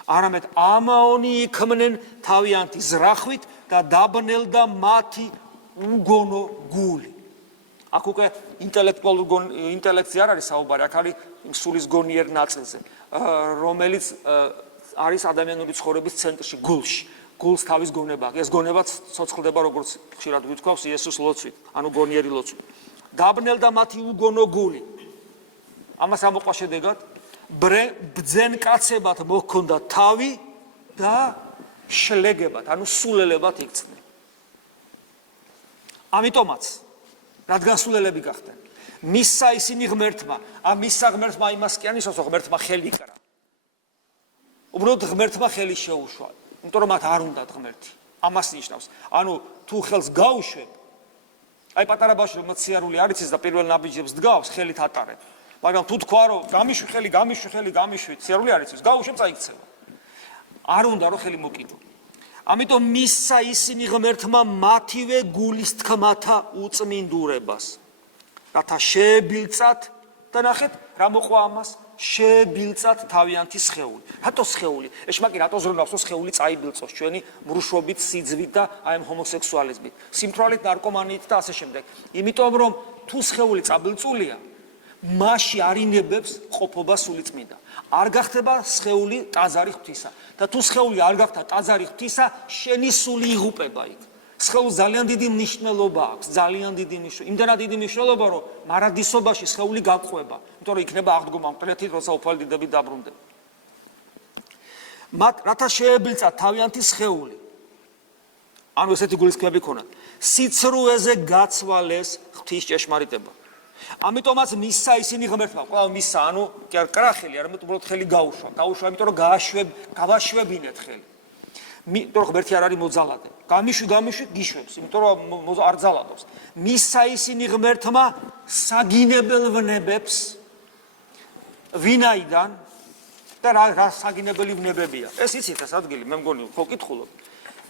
არამედ ამაონი იქმნენ თავიანთი ზრახვით და დაბნელდა მათი უგონო გული. აქ უკვე ინტელექტზე არ არის საუბარი, აქ არის სულის გონიერ ნაწილზე, რომელიც არის ადამიანური ცხოვრების ცენტრში, გულში. გულს თავის გონება აქვს. ეს გონებაც ცოცხლდება, როგორც ხშირად გვითქვავს იესოს ლოცვით, ანუ გონიერი ლოცვით. დაბნელდა მათი უგონო გული. ამას ამოყვა შედეგად ბძენ კაცებად მოჰქონდა თავი და შლეგებად, ანუ სულელებად იქცნენ. ამიტომაც, რადგან სულელები გახდნენ, მისცა ისინი ღმერთმა, მისცა ღმერთმა იმას კი ანიშნავს, რომ ღმერთმა ხელი იკრა. უბრალოდ ღმერთმა ხელი შეუშვა, იმიტომ რომ მათ არ უნდათ ღმერთი. ამას ნიშნავს. ანუ თუ ხელს გაუშვებ, აი პატარა ბავშვი რომ სიარული არ იცის და პირველ ნაბიჯებს დგავს, ხელით ატარებ. მაგრამ თუ თქვა რომ გამიშვი ხელი, სიარული არ იცის, გაუშვებ წაიქცევა. არ უნდა რომ ხელი მოკიდო. ამიტომ მისცა ისინი ღმერთმა მათივე გულის თქმათა უწმინდურებას. რათა შეებილწათ და ნახეთ რა მოყვა ამას, შეებილწათ თავიანთი სხეული. რატო სხეული? ეშმაკი რატო ზრუნავს, რომ სხეული წაიბილწოს ჩვენი მრუშობით, სიძვით და აი ამ ჰომოსექსუალიზმით, სიმთვრალით, ნარკომანიით და ასე შემდეგ. იმიტომ რომ თუ სხეული წაბილწულია, მასში არინებებს ყოფობა სულიწმინდა. არ გახდება სხეული ტაძარი ღვთისა. და თუ სხეული არ გახდა ტაძარი ღვთისა, შენი სული იღუპება იქ. სხეულს ძალიან დიდი მნიშვნელობა აქვს, ძალიან დიდი მნიშვნელობა. იმდენად დიდი მნიშვნელობა, რომ მარადისობაში სხეული გაყვება, იმიტომ რომ იქნება აღდგომა მტრეთით, როცა უფალი დიდები დაბრუნდება. მათ რათა შეებილწათ თავიანთი სხეული. ანუ ესეთი გულისხმები ქონათ. სიცრუეზე გაცვალეს ღვთის ჭეშმარიტება. ამიტომაც მისცა ისინი ღმერთმა, ყველა მისცა, ანუ კი არ კრახელი, არამედ უბრალოდ ხელი გაუშვა, იმიტომ რომ გავაშვებინეთ ხელი. იმიტომ რომ ღმერთი არ არის მოძალადე. გამიშვი გიშვებს, იმიტომ რომ არ ძალადობს. მისცა ისინი ღმერთმა საგინებელ ვნებებს, ვინაიდან და რა საგინებელი ვნებებია. ეს იცით ეს ადგილი, მე მგონი ხო კითხულობ.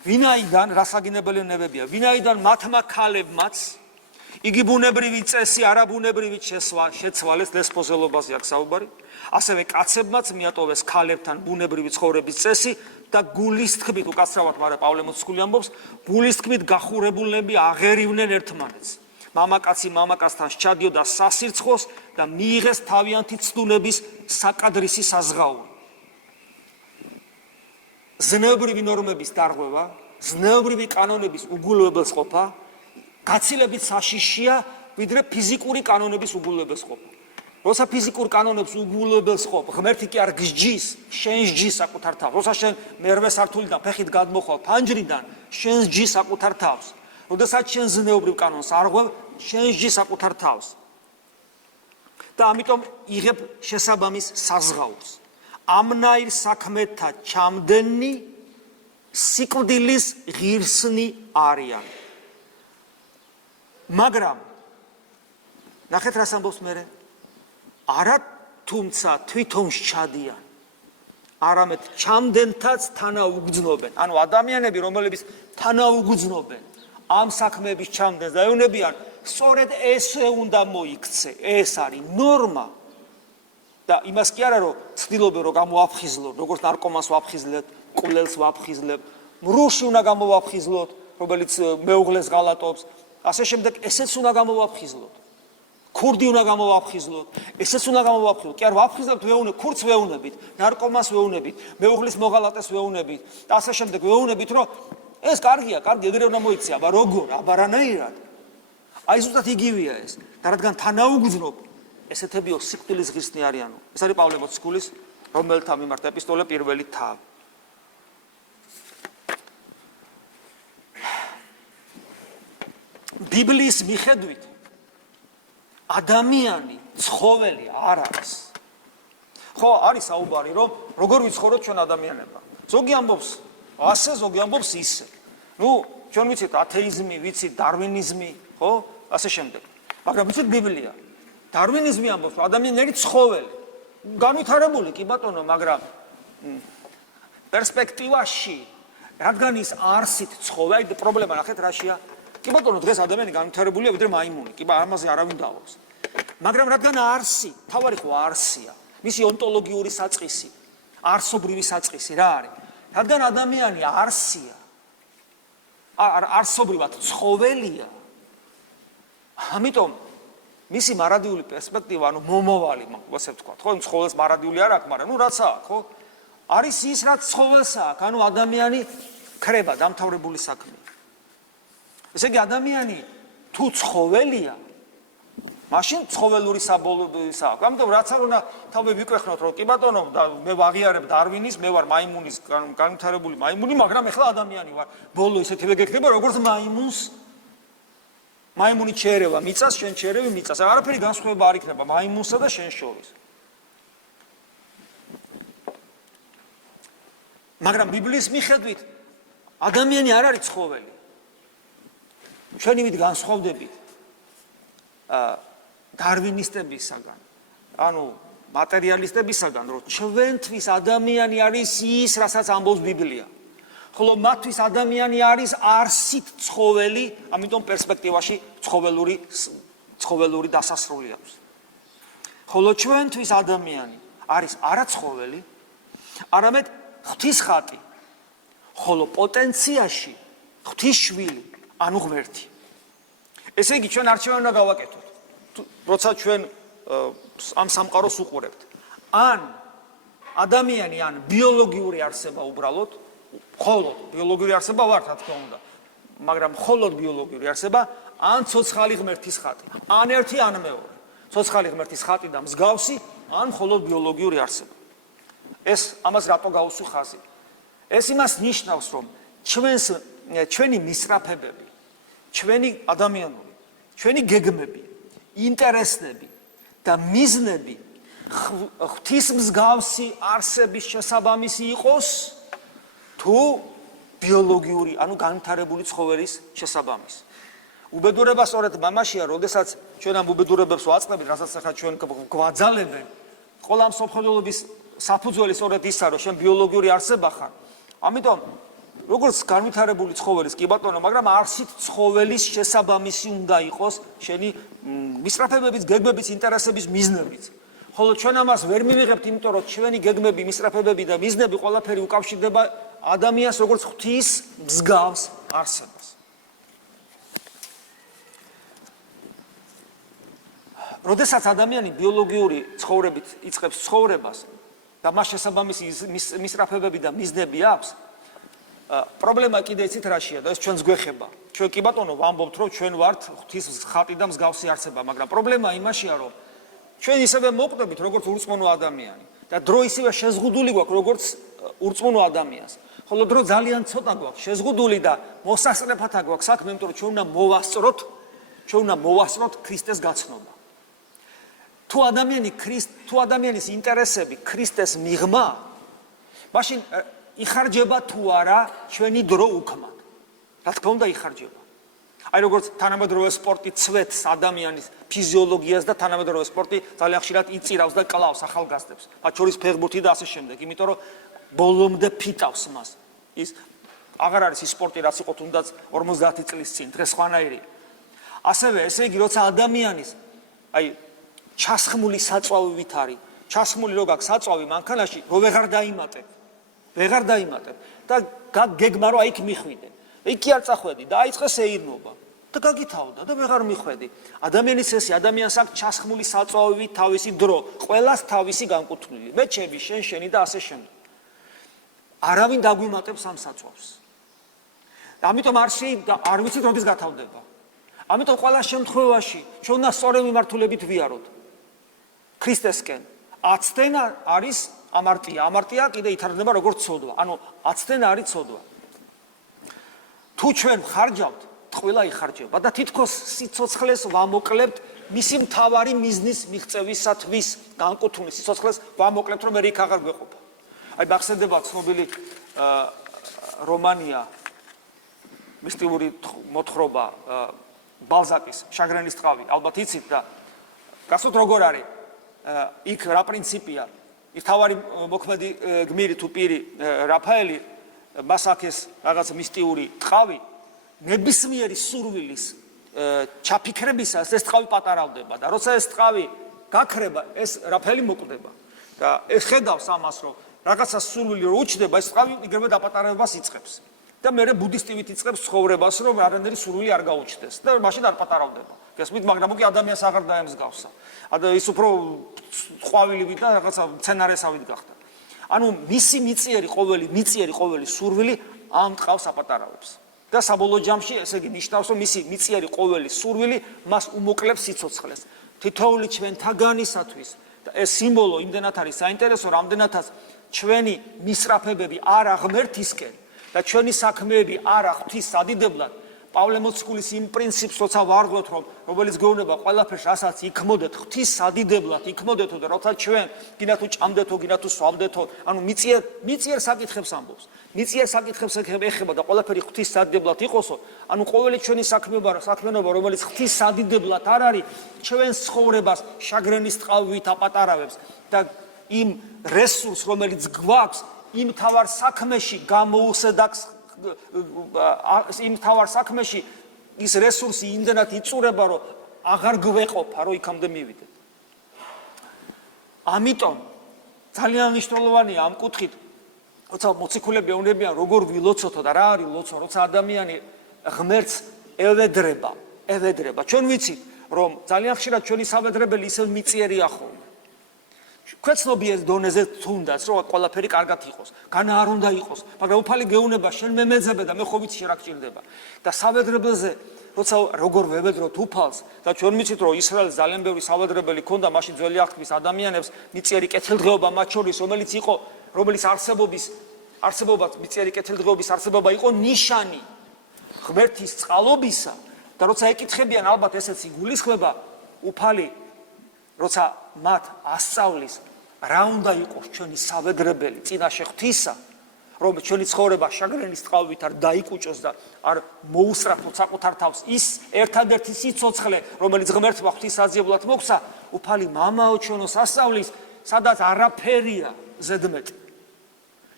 ვინაიდან რა საგინებელი ვნებებია? ვინაიდან მათმა ქალებმაც იგი ბუნებრივი წესი არაბუნებრივი შეცვალეს, ლესპოზელობაზე აქვს საუბარი. ასევე კაცებმაც მიატოვეს ქალებთან ბუნებრივი ცხოვრების წესი და გულის თქმით, უკაცრავად, მაგრამ პავლე მოციქული ამბობს, გულის თქმით გახურებულნები აღერივნენ ერთმანეთს. მამაკაცი მამაკაცთან სჩადიოდა სასირცხოს და მიიღეს თავიანთი ცდუნების საკადრისი საზღაური. ზნეობრივი ნორმების დარღვევა, ზნეობრივი კანონების უგულებელსყოფა გაცილებით საშიშია, ვიდრე ფიზიკური კანონების უგულებელსყოფა. როცა ფიზიკურ კანონებს უგულებელსყოფ, ღმერთი კი არ გსჯის, შენ სჯის საკუთარ თავს. როცა შენ მერვე სართულიდან ფეხით გადმოხვალ ფანჯრიდან, შენ სჯის საკუთარ თავს. როდესაც შენ ზნეობრივ კანონს არღვევ, შენ სჯის საკუთარ თავს. და ამიტომ იღებ შესაბამის საზღაურს. ამნაირ საქმეთა ჩამდენი სიკვდილის ღირსნი არიან. მაგრამ ნახეთ რას ამბობს მერე? არა თუმცა თვითონ სჩადიან, არამედ ჩამდენთაც თანაუგრძნობენ. ანუ ადამიანები, რომლებიც თანაუგრძნობენ ამ საქმეების ჩამდენს და ეუბნებიან, სწორედ ესე უნდა მოიქცე, ეს არის ნორმა. და იმას კი არა, რომ ცდილობენ, რომ გამოაფხიზლოთ, როგორც ნარკომანს ვაფხიზლეთ, კვლელს ვაფხიზლებ, მრუში უნდა გამოვაფხიზლოთ, რომელიც მეუღლეს ღალატობს, ასე შემდეგ ესეც უნდა გამოვაფხიზლოთ. ქურდი უნდა გამოვაფხიზლოთ, ესეც უნდა გამოვაფხიზლოთ. კი არ ვაფხიზლებთ, ვეუნებთ, ქურდს ვეუნებით, ნარკომანს ვეუნებით, მეუღლის მოღალატეს ვეუნებით და ასე შემდეგ ვეუნებით, რომ ეს კარგია, ეგრე უნდა მოიქცია, აბა როგორ, აბა რანაირად. აი ზუსტად იგივეა ეს. და რადგან თანაუგრძნობ, ესეთებიო სიკვდილის ღირსნი არიანო. ეს არის პავლე მოციქულის რომელთა მიმართ ეპისტოლე პირველი თავი. ბიბლიის მიხედვით ადამიანი ცხოველი არ არის. ხო, არის საუბარი, რომ როგორ ვიცხოვროთ ჩვენ ადამიანებმა. ზოგი ამბობს ასე, ზოგი ამბობს ისე. ჩვენ ვიცით ათეიზმი, ვიცით დარვინიზმი, ხო? ასე შემდეგ. მაგრამ ვიცით ბიბლია. დარვინიზმი ამბობს, რომ ადამიანი არის ცხოველი. განვითარებული კი ბატონო, მაგრამ პერსპექტივაში, რადგან ის არსით ცხოველი, პრობლემა ნახეთ რაშია? კი ბატონო, დღეს ადამიანი განვითარებულია ვიდრე მაიმუნი. კი ბა, ამაზე არავინ დავალს. მაგრამ რადგან არსი, თავარი ხო არსია. მისი ონტოლოგიური საწყისი, არსობრივი საწყისი რა არის? რადგან ადამიანი არსია, არსობრივად ცხოველია. ამიტომ მისი მარადიული პერსპექტივა, მომავალი, ასე ვთქვათ, ხო, ცხოველს მარადიული არ აქვს, მაგრამ რაც აქვს, ხო? არის ის, რაც ცხოველს აქვს, ადამიანი ქრება, დამთავრებული საქმე. ესე იგი ადამიანი თუ ცხოველია, მაშინ ცხოველური საბოლოოების აქვს. ამიტომ რაც არ უნდა თავი ვიკვეხნოთ, რომ კი ბატონო, მე ვაღიარებ დარვინის, მე ვარ მაიმუნის განვითარებული მაიმუნი, მაგრამ ეხლა ადამიანი ვარ. ბოლო ისეთივე გექნება, როგორც მაიმუნს. მაიმუნი ჩერევა მიწას, შენ ჩერევი მიწას. არაფერი განსხვავება არ იქნება მაიმუნსა და შენ შორის. მაგრამ ბიბლიის მიხედვით ადამიანი არ არის ცხოველი. ჩვენ იმით განსხვავდებით დარვინისტებისაგან, მატერიალისტებისაგან, რომ ჩვენთვის ადამიანი არის ის, რასაც ამბობს ბიბლია. ხოლო მათთვის ადამიანი არის არსით ცხოველი, ამიტომ პერსპექტივაში ცხოველური დასასრული აქვს. ხოლო ჩვენთვის ადამიანი არის არა ცხოველი, არამედ ღვთის ხატი, ხოლო პოტენციაში ღვთის შვილი, ანუ ღმერთი. ესე იგი ჩვენ არჩევანი უნდა გავაკეთოთ, როცა ჩვენ ამ სამყაროს უყურებთ. ან ადამიანი, ან ბიოლოგიური არსება უბრალოდ, მხოლოდ ბიოლოგიური არსება ვარ, რა თქმა უნდა, მაგრამ მხოლოდ ბიოლოგიური არსება, ან ცოცხალი ღმერთის ხატი. ან ერთი, ან მეორე. ცოცხალი ღმერთის ხატი და მსგავსი, ან მხოლოდ ბიოლოგიური არსება. ეს ამას რატო გავუსვი ხაზი? ეს იმას ნიშნავს, რომ ჩვენი მისწრაფებები, ჩვენი ადამიანური, ჩვენი გეგმები, ინტერესები და მიზნები ღვთის მსგავსი არსების შესაბამისი იყოს თუ ბიოლოგიური, ანუ განვითარებული ცხოველის შესაბამისი. უბედურება სწორედ მამაშია, როდესაც ჩვენ ამ უბედურებებს ვაწყდებით, რასაც ახლა ჩვენ გვაძალებენ, ყველა მსოფლმხედველობის საფუძველი სწორედ ისაა, რომ შენ ბიოლოგიური არსება ხარ. ამიტომ როგორც განვითარებული ცხოველის კი ბატონო, მაგრამ არსით ცხოველის შესაბამისი უნდა იყოს შენი მისწრაფებების, გეგმების, ინტერესების, მიზნებიც. ხოლო ჩვენ ამას ვერ მივიღებთ, იმიტომ რომ ჩვენი გეგმები, მისწრაფებები და მიზნები ყველაფერი უკავშირდება ადამიანს როგორც ღვთის მსგავს არსებას. როდესაც ადამიანი ბიოლოგიური ცხოვრებით იწყებს ცხოვრებას და მას შესაბამისი მისწრაფებები და მიზნები აქვს, პრობლემა კიდე იცით რაშია და ეს ჩვენს გვეხება. ჩვენ კი ბატონო ვამბობთ, რომ ჩვენ ვართ ღვთის ხატი და მსგავსი არსება, მაგრამ პრობლემა იმაშია, რომ ჩვენ ისევე მოკვდებით როგორც ურწმუნო ადამიანი და დრო ისევე შეზღუდული გვაქვს როგორც ურწმუნო ადამიანს. ხოლო დრო ძალიან ცოტა გვაქვს შეზღუდული და მოსასწრაფად გვაქვს საქმე, იმიტომ რომ ჩვენ უნდა მოვასწროთ ქრისტეს გაცნობა. თუ ადამიანის ინტერესები ქრისტეს მიღმა, მაშინ იხარჯება თუ არა ჩვენი დრო უქმად. რა თქმა უნდა იხარჯება. აი როგორც თანამედროვე სპორტი ცვეთს ადამიანის ფიზიოლოგიას და თანამედროვე სპორტი ძალიან ხშირად იწირავს და კლავს ახალგაზრდებს. მათ შორის ფეხბურთი და ასე შემდეგ, იმიტომ რომ ბოლომდე ფიტავს მას. ის აღარ არის ის სპორტი, რაც იყო თუნდაც 50 წლის წინ, დღეს სხვანაირია. ასევე ესე იგი, როცა ადამიანის აი ჩასხმული საწვავით არის, ჩასხმული რო გაქვს საწვავი მანქანაში, რო ვეღარ დაიმატებ და გეგმა რო აი იქ მიხვიდე. იქ კი არ წახვედი და აიწყე სეირნობა. და გაგითავდა და ვეღარ მიხვედი. ადამიანის წესი, ადამიანს აქვს ჩასხმული საწვავი, თავისი დრო, ყველას თავისი განკუთვნილი. მე ჩემი, შენი და ასე შემდეგ. არავინ დაგვიმატებს ამ საწვავს. ამიტომ არ ვიცით როდის გათავდება. ამიტომ ყველა შემთხვევაში ჩვენ უნდა სწორი მიმართულებით ვიაროთ. ქრისტესკენ აცდენა არის ამარტია. ამარტია კიდე ითარდება როგორც ცოდვა. ანუ აცდენა არის ცოდვა. თუ ჩვენ ხარჯავთ, ყველა იხარჯება და თითქოს სიცოცხლეს ვამოკლებთ მისი მთავარი მიზნის მიღწევისათვის განკუთვნილი სიცოცხლეს ვამოკლებთ, რომ მე იქ აღარ გვეყოფა. აი მახსენდება ცნობილი რომანია მისტიური მოთხრობა ბალზაკის შაგრენის ტყავი. ალბათ იცით და გასult როგორ არის იქ რა პრინციპია. ის თავარი მოქმედი გმირი თუ პირი რაფაელი მას აქეს რაღაც მისტიური ტყავი ნებისმიერი სურვილის ჩაფიქრებისას ეს ტყავი პატარავდება და როცა ეს ტყავი გაქრება ეს რაფაელი მოკვდება და ეს ხედავს ამას რომ რაღაცა სურვილი რო უჩნდება ეს ტყავი იგივე დაპატარებას იწყებს და მე ბუდისტივით იწყებს ცხოვრებას რომ არანაირი სურვილი არ გაუჩნდეს და მაშინ არ პატარავდება გესმით მაგრამ უკვე ადამიანს აღარ დაემსგავსა და ის უფრო ყვავილივით და რაღაცა მცენარესავით გახდა ანუ მისი მიწიერი ყოველი სურვილი ამ ტყავს აპატარავებს და საბოლოო ჯამში ესე იგი ნიშნავს რომ მისი მიწიერი ყოველი სურვილი მას უმოკლებს სიცოცხლეს თითოეული ჩვენთაგანისათვის და ეს სიმბოლო იმდენად არის საინტერესო რამდენადაც ჩვენი მისწრაფებები არ აღმერთისკენ და ჩვენი საქმეები არ ღვთის სადიდებლად პავლე მოციქულის იმ პრინციპს როცა ვარღვევთ რომ რომელიც გეუბნება ყველაფერს რასაც იქმოდეთ ღვთის სადიდებლად იქმოდეთო და როცა ჩვენ გინდა თუ ჭამდეთო გინდა თუ სვავდეთო ანუ მიწიერ საკითხებს ამბობს მიწიერ საკითხებს ეხება და ყველაფერი ღვთის სადიდებლად იყოსო ანუ ყოველი ჩვენი საქმიანობა რომელიც ღვთის სადიდებლად არ არის ჩვენს ცხოვრებას შაგრენის ტყავით აპატარავებს და იმ რესურს რომელიც გვაქვს იმ თავარ საქმეში გამოუსედაკს იმ თავარ საქმეში ის რესურსი იმდენად იწურება რომ აღარ გვეყოფა რომ იქამდე მივიდეთ. ამიტომ ძალიან მნიშვნელოვანია ამ კუთხით როცა მოციქულები ეუბნებიან როგორ ვილოცოთო და რა არის ლოცვა როცა ადამიანი ღმერთს ევედრება ჩვენ ვიცით რომ ძალიან ხშირად ჩვენი სავედრებელი ისევ მიწიერია ხოლმე ქვეცნობიერ დონეზე თუნდაც რომ ყველაფერი კარგად იყოს, განა არ უნდა იყოს, მაგრამ უფალი გეუბნება შენ მემეძებე და მე ხო ვიცი შენ რა გჭირდება. და სავედრებელზე როცა როგორ ვევედროთ უფალს და ჩვენ ვიცით რომ ისრაელს ძალიან ბევრი სავედრებელი ქონდა მაშინ ძველი აღთქმის ადამიანებს მიწიერი კეთილდღეობა მათ შორის რომელიც არსებობაც მიწიერი კეთილდღეობის არსებობა იყო ნიშანი ღმერთის წყალობისა და როცა ეკითხებიან ალბათ ესეც იგულისხმება უფალი როცა მათ ასწავლის რა უნდა იყოს ჩვენი სავედრებელი წინაშე ღვთისა რომ ჩვენი ცხოვრება შაგრენის ტყავით არ დაიკუჭოს და არ მოუსწრაფოთ საკუთარ თავს ის ერთადერთი სიცოცხლე რომელიც ღმერთმა ღვთისაძიებლად მოგცა უფალი მამაო ჩვენოს ასწავლის სადაც არაფერია ზედმეტ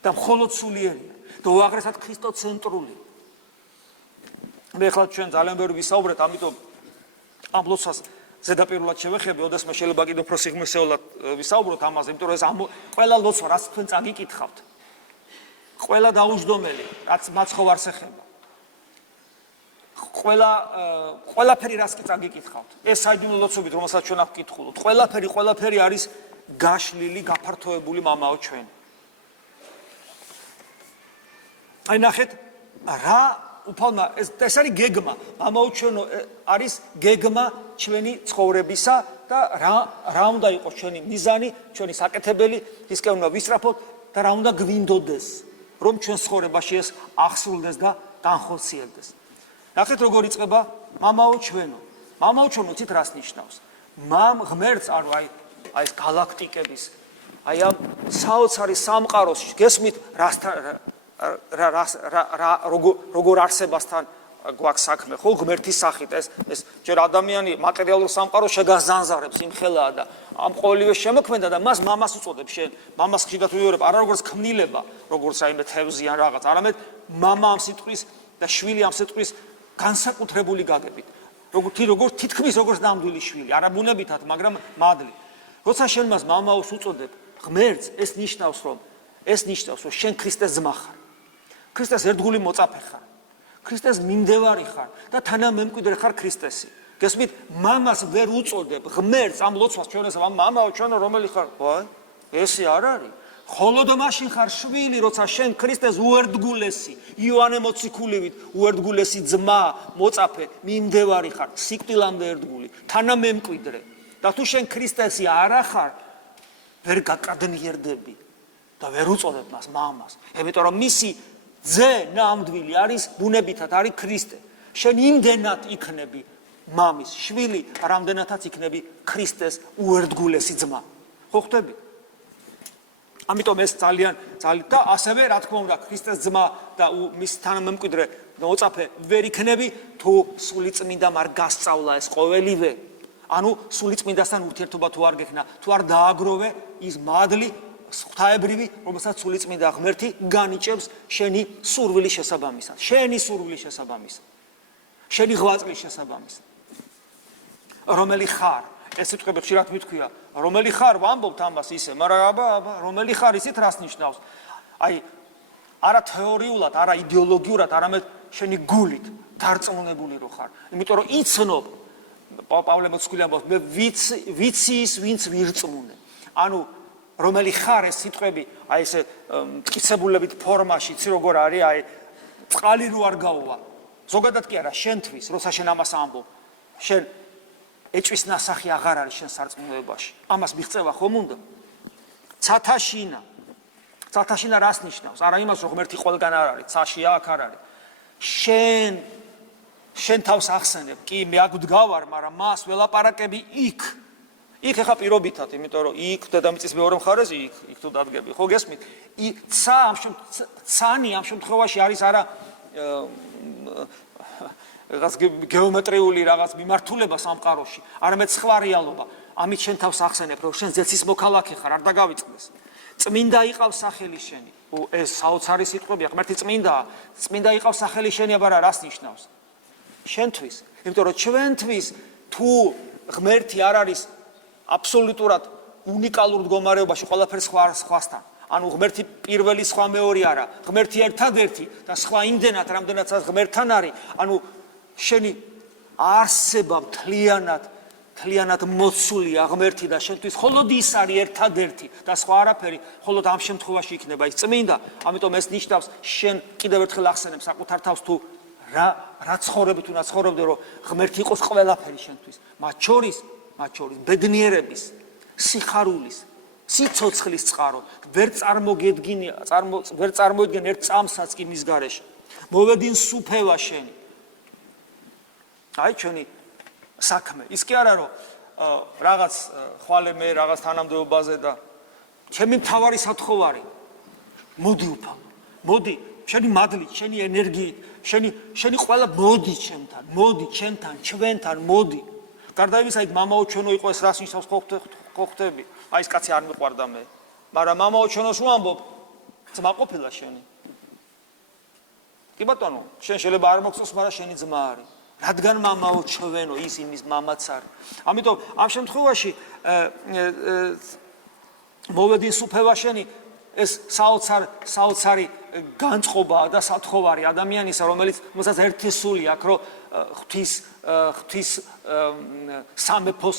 და მხოლოდ სულიერია და უაღრესად ქრისტოცენტრული მე ხლა ჩვენ ძალიან ბევრი ვისაუბრეთ ამიტომ ამ ლოცვას ზედაპირულად შევეხები, ოდესმე შეიძლება კიდევ უფრო სიღრმისეულად ვისაუბროთ ამაზე, იმიტომ რომ ეს ყველა ლოცვა, რაც თქვენ წაგიკითხავთ, ყველა დაუჯდომელი, რაც მაცხოვარს ეხება. ყველაფერი რაც კი წაგიკითხავთ. ეს საიდუმლო ლოცვებით, რომელსაც ჩვენ აქ ვკითხულობთ, ყველაფერი არის გაშლილი, გაფართოებული მამაო ჩვენი. აი ნახეთ, რა უფალმა ეს არის გეგმა, მამაო ჩვენო არის გეგმა ჩვენი ცხოვრებისა და რა უნდა იყოს ჩვენი მიზანი, ჩვენი საკეთებელი, ისკენ უნდა ვისწრაფოთ და რა უნდა გვინდოდეს, რომ ჩვენ ცხოვრებაში ეს აღსრულდეს და განხორციელდეს. ნახეთ როგორ იწყება მამაო ჩვენო. მამაო ჩვენო ცით რას ნიშნავს? ღმერთს ანუ აი ეს galaktikების აი ამ საოცარი სამყაროს გესმით როგორ არსებასთან გვაქვს საქმე ხო ღმერთის სახით ეს ჯერ ადამიანი მატერიალურ სამყაროს შეგაზანზარებს იმხელაა და ამ ყოველივე შემოქმედა და მას მამას უწოდებს შენ მამას ხშირად ვიორებ არა როგორც ქმნილება როგორც აიმე თევზი ან რაღაც არამედ მამა ამ სიტყვის და შვილი ამ სიტყვის განსაკუთრებული გაგებით როგორ თითქმის როგორც ნამდვილი შვილი არა ბუნებითად მაგრამ მადლით როცა შენ მას მამაოს უწოდებ ღმერთს ეს ნიშნავს რომ შენ ქრისტეს ძმა ხარ ქრისტეს ერთგული მოწაფე ხარ ქრისტეს მიმდევარი ხარ და თანამემკვიდრე ხარ ქრისტესი. გესმით, მამას ვერ უწოდებ ღმერთს ამ ლოცვას ჩვენს მამაო ჩვენო რომელი ხარ? ვაი, ესე არ არის. ხოლოდ მაშინ ხარ შვილი, როცა შენ ქრისტეს უერთგულესი, იოანე მოციქულივით უერთგულესი ძმა, მოწაფე, მიმდევარი ხარ, სიკვდილამდე ერთგული, თანამემკვიდრე. და თუ შენ ქრისტესი არ ახარ, ვერ გაკადნიერდები და ვერ უწოდებ მას მამას. იმიტომ რომ მისი ძე ნამდვილი არის ბუნებითად არის ქრისტე. შენ იმდენად იქნები მამის შვილი, რამდენადაც იქნები ქრისტეს უერთგულესი ძმა. ხო ხვდები? ამიტომ ეს ძალიან და ასევე რა თქმა უნდა ქრისტეს ძმა და მის თანამემკვიდრე მოწაფე ვერ იქნები თუ სულიწმინდამ არ გასწავლა ეს ყოველივე. ანუ სულიწმინდასთან ურთიერთობა თუ არ გექნა, თუ არ დააგროვე ის მადლი ღვთაებრივი, რომელსაც სულიწმინდა ღმერთი განიჭებს შენი სურვილის შესაბამისად. შენი სურვილის შესაბამისად. შენი ღვაწლის შესაბამისად. რომელი ხარ? ეს სიტყვები ხშირად მithქვია, რომელი ხარ, ვამბობთ ამას ისე, მაგრამ აბა, რომელი ხარ, ისეთ რას ნიშნავს? აი, არა თეორიულად, არა იდეოლოგიურად, არამედ შენი გულით დარწმუნებული რო ხარ. იმიტომ რომ იცნობ, პავლე მოციქული ამბობს, მე ვიცი ის, ვინც ვირწმუნე. ანუ რომელი ხარ ეს სიტყვები, აი ესე მტკიცებულებით ფორმაში, იცი როგორ არის, აი წყალი რო არ გაუვა. ზოგადად კი არა, შენთვის, როცა შენ ამას ამბობ, შენ ეჭვის ნასახი აღარ არის შენ სარწმუნოებაში. ამას მიღწევა ხომ უნდა? ცათაშინა. ცათაშინა რას ნიშნავს? არა იმას, რომ ღმერთი ყველგან არ არის, ცაშია აქ არ არის. შენ თავს ახსენებ, კი მე აქ ვდგავარ, მაგრამ მას ველაპარაკები იქ. იქ ეხა პირობითად, იმიტომ რომ იქ დედამიწის მეორე მხარეს იქ თუ დადგები, ხო გესმით? ცანი ამ შემთხვევაში არის არა რაღაც გეომეტრიული რაღაც მიმართულება სამყაროში, არამედ სხვა რეალობა. ამით შენ თავს ახსენებ, რომ შენ ზეცის მოქალაქე ხარ, არ დაგავიწყდეს. წმინდა იყავს სახელი შენი. ეს საოცარი სიტყვებია, ღმერთი წმინდაა. წმინდა იყავს სახელი შენი, აბა რას ნიშნავს? შენთვის. იმიტომ რომ ჩვენთვის თუ ღმერთი არ არის აბსოლუტურად უნიკალურ მდგომარეობაში ყველაფერს სხვასთან. ანუ ღმერთი პირველი სხვა მეორე არა, ღმერთი ერთადერთი და სხვა იმდენად, რამდენადაც ღმერთთან არის, ანუ შენი არსება მთლიანად მოცულია ღმერთი და შენთვის მხოლოდ ის არის ერთადერთი და სხვა არაფერი, მხოლოდ ამ შემთხვევაში იქნება ის წმინდა. ამიტომ ეს ნიშნავს შენ კიდევ ერთხელ ახსენებ საკუთარ თავს თუ რა ცხოვრები თუ ნაცხოვრებდე, რომ ღმერთი იყოს ყველაფერი შენთვის. მათ შორის ბედნიერების, სიხარულის, სიცოცხლის წყარო ვერ წარმოედგენ ერთ წამსაც კი მის გარეშე. მოვედინ სუფევა შენი. აი ჩვენი საქმე. ის კი არა რომ რაღაც ხვალე მე რაღაც თანამდებობაზე და ჩემი მთავარი სათხოვარი. მოდი უფალო. მოდი შენი მადლით, შენი ენერგიით, შენი ყველა მოდი ჩემთან, მოდი ჩემთან, ჩვენთან მოდი. გარდა იმისა, იქ მამაო ჩვენო იყო ეს რას ნიშნავს ხო ხვდები? აი ეს კაცი არ მიყვარდა მე. მაგრამ მამაო ჩვენოს ვამბობ, ძმა ყოფილა შენი. კი ბატონო, შენ შეიძლება არ მოგწონს, მაგრამ შენი ძმა არის. რადგან მამაო ჩვენო, ის იმის მამაც არის. ამიტომ ამ შემთხვევაში მოვედი სუფევა შენი ეს საოცარი განწყობაა და სათხოვარი ადამიანისა, რომელსაც ერთი სული აქვს, რომ ღვთის სამეფოს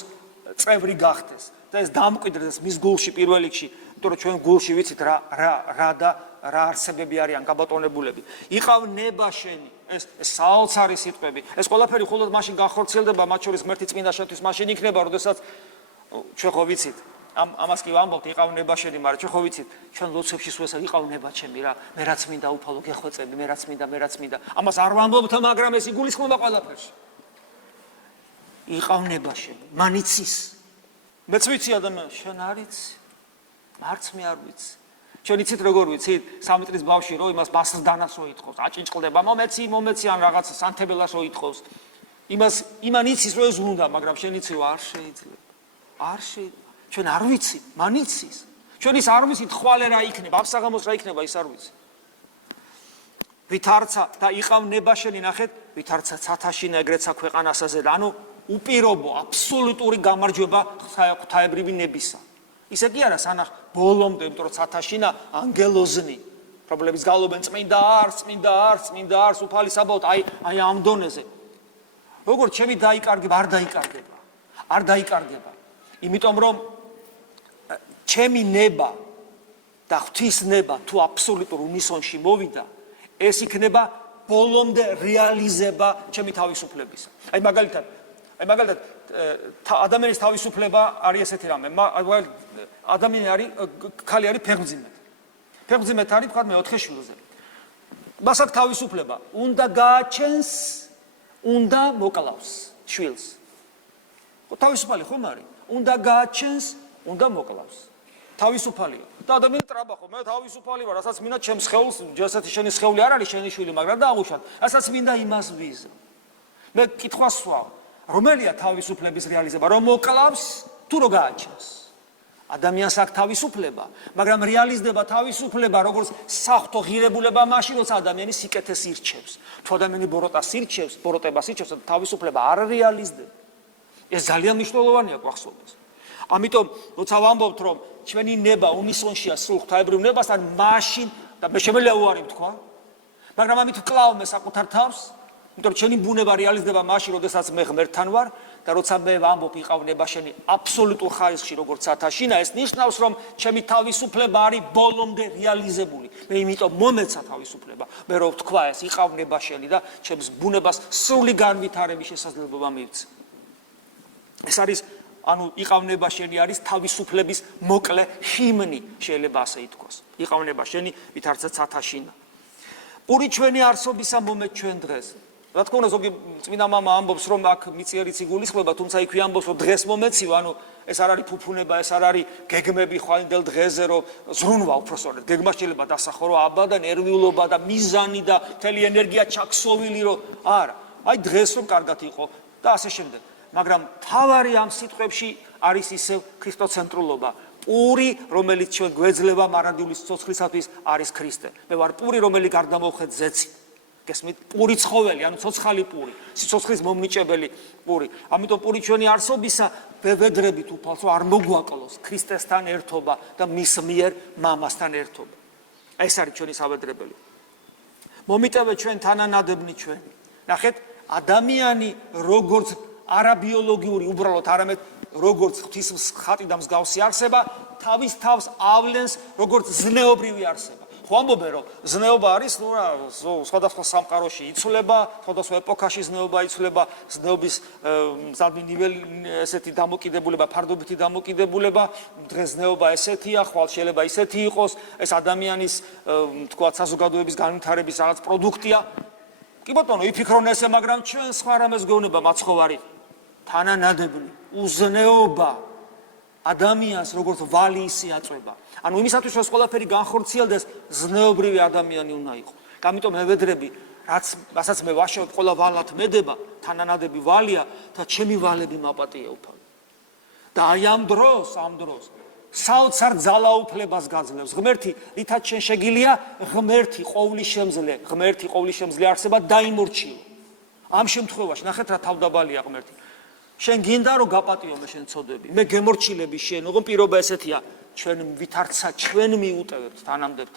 წევრი გახდეს და ეს დამკვიდრდეს მის გულში პირველ რიგში, იმიტომ რომ ჩვენ გულში ვიცით რა არსებები არიან გაბატონებულები. იყავ ნება შენი, ეს საოცარი სიტყვები. ეს ყველაფერი მხოლოდ მაშინ განხორციელდება, მათ შორის ღმერთი წმინდა შენთვის მაშინ იქნება, როდესაც ჩვენ ხო ვიცით ამას კი ვამბობთ, იყავ ნება შენი, მაგრამ ჩვენ ხო ვიცით, ჩვენ ლოცვებში სულსაც იყავ ნება ჩემი რა, მე რაც მინდა უფალო გეხვეწები, მე რაც მინდა. ამას არ ვამბობთ, მაგრამ ეს იგულისხმება ყველაფერში. იყავ ნება შენი, მანიცის. მეც ვიცი ადამიანს, შენ არ იცი. მარც მე არ ვიცი. ჩვენ იცით როგორ ვიცით, 3 წლის ბავშვი რო იმას ბასრდანას რო ითხოვს, აჭინჭყდება, მომეცი ან რაღაც სანთებელას რო ითხოვს. იმან იცის რომ ეს უნდა, მაგრამ შენ იცი არ შეიძლება. არ შეიძლება. ჩვენ არ ვიცი, მან იცის. ჩვენ ის არ ვიცით, ხვალე რა იქნება, აბსაღამოს რა იქნება, ის არ ვიცი. ვითარცა და იყავ ნება შენი, ნახეთ, ვითარცა ცათაშინა ეგრეცა ქვეყანასაზე და ანუ უპირობო, აბსოლუტური გამარჯვება ღვთაებრივი ნებისა. ისე კი არა, სანახ ბოლომდე, იმიტომ რომ ცათაშინა ანგელოზნი, პრობლემის გალობენ წმინდა არს, უფალი საბოლოოდ აი ამ დონეზე. როგორც ჩემი დაიკარგება, არ დაიკარგება. იმიტომ რომ ჩემი ნება და ღვთის ნება თუ აბსოლუტურ უნისონში მოვიდა, ეს იქნება ბოლომდე რეალიზება ჩემი თავისუფლებისა. აი მაგალითად ადამიანის თავისუფლება არის ესეთი რამე. ადამიანი არის ქალი არის ფეხმძიმედ. ფეხმძიმედ არის თქვა მე 4 შვილზე. მას აქვს თავისუფლება, უნდა გააჩენს, უნდა მოკლავს შვილს. თავისუფალი ხომ არის? უნდა გააჩენს, უნდა მოკლავს. თავისუფალია. და ადამიანი ტრაბახო, მე თავისუფალი ვარ, რასაც მინდა ჩემს სხეულს, ჯერსეთი შენი სხეული არ არის შენი შვილი, მაგრამ დააღუშვათ, რასაც მინდა იმას ვიზრ. მე კითხვას ვსვავ, რომელია თავისუფლების რეალიზება, რომ მოკლავს თუ რო გააჩენს? ადამიანს აქვს თავისუფლება, მაგრამ რეალიზდება თავისუფლება როგორც საღვთო ღირებულება მაშინ, როცა ადამიანი სიკეთეს ირჩევს. თუ ადამიანი ბოროტებას ირჩევს, თავისუფლება არ რეალიზდება. ეს ძალიან მნიშვნელოვანია გვახსოვდეს. ამიტომ, როცა ვამბობთ, რომ ჩვენი ნება უნისონშია სრულ ღვთაებრივ ნებასთან, მაშინ და მე შემიძლია უარი ვთქვა, მაგრამ ამით ვკლავ მე საკუთარ თავს, იმიტომ რომ ჩვენი ბუნება რეალიზდება მაშინ, როდესაც მე ღმერთთან ვარ და როცა მე ვამბობ იყავ ნება შენი აბსოლუტურ ხარისხში, როგორც სათაშინა, ეს ნიშნავს, რომ ჩემი თავისუფლება არის ბოლომდე რეალიზებული. მე იმიტომ მომეცა თავისუფლება, მე რო ვთქვა ეს იყავ ნება შენი და ჩემს ბუნებას სრული განვითარების შესაძლებლობა მივცე. ეს არის იყავნება შენი არის თავისუფლების მოკლე ჰიმნი, შეიძლება ასე ითქვას. იყავნება შენი, ვითარცა სათაშინა. პური ჩვენი არსობისა მომეთ ჩვენ დღეს. რა თქმა უნდა, ზოგი წმინდა მამა ამბობს, რომ აქ მიწიერიც იგულისხმება, თუმცა იქვე ამბობს, რომ დღეს მომეცივა, ეს არ არის ფუფუნება, ეს არ არის გეგმები ხვალინდელ დღეზე, რომ ზრუნვა უпроსორეთ. გეგმა შეიძლება დასახო, რომ აბა და ნერვიულობა და მიზანი და მთელი ენერგია ჩაქსოვილი, რომ არა. აი დღეს რომ კარგად იყო და ასე შემდეგ. მაგრამ თავარი ამ სიტყვებში არის ისევ ქრისტოცენტრულობა. პური, რომელიც ჩვენ გვეძლება მარადიული სიცოცხლისათვის, არის ქრისტე. მე ვარ პური, რომელიც გარდამოვხეთ ზეცი. გესმით? პური ცხოველი, ცოცხალი პური, სიცოცხლის მომნიჭებელი პური. ამიტომ პური ჩვენი არსობისა ვედრებით უფალს, რომ არ მოგვაკლოს ქრისტესთან ერთობა და მის მიერ მამასთან ერთობა. ეს არის ჩვენი სავედრებელი. მომიტევე ჩვენ თანანადებნი ჩვენ. ნახეთ, ადამიანი როგორც არაბიოლოგიური, უბრალოდ არამედ როგორც ღვთის ხატი და მსგავსი არსება, თავის თავს ავლენს როგორც ზნეობრივი არსება. ხო ამბობენ, რომ ზნეობა არის, სხვადასხვა სამყაროში იცვლება, სხვადასხვა ეპოქაში ზნეობა იცვლება, ზნეობის მზადმი ნიველი ესეთი დამოკიდებულება, ფარდობითი დამოკიდებულება, დღეს ზნეობა ესეთია, ხვალ შეიძლება ისეთი იყოს, ეს ადამიანის თქვა საზოგადოების განვითარების რაღაც პროდუქტია. კი ბატონო, იფიქრონ ესე, მაგრამ ჩვენ სხვა რამეს გვეუბნება მაცხოვარი. თანანადებნი, უზნეობა ადამიანს როგორც ვალი ისე აწვება. იმისათვის რომ ყველაფერი განხორციელდეს, ზნეობრივი ადამიანი უნდა იყოს. ამიტომ მე ვედრები, რასაც მე ვაშევებ, ყველა ვალად მედება, თანანადები ვალია და ჩემი ვალები მაპატია უფალი. და აი ამ დროს საოცარ ძალაუფლებას გაძლევს ღმერთი, რითაც შენ შეგიძლია ღმერთი ყოვლის შემძლე არსება დაიმორჩილო. ამ შემთხვევაში ნახეთ რა თავდაბალია ღმერთი. შენ გინდა რომ გაპატიო მე შენ ცოდები, მე გემორჩილები შენ, ოღონდ პირობა ესეთია, ჩვენ ვითარცა ჩვენ მიუტევებთ თანამდებთ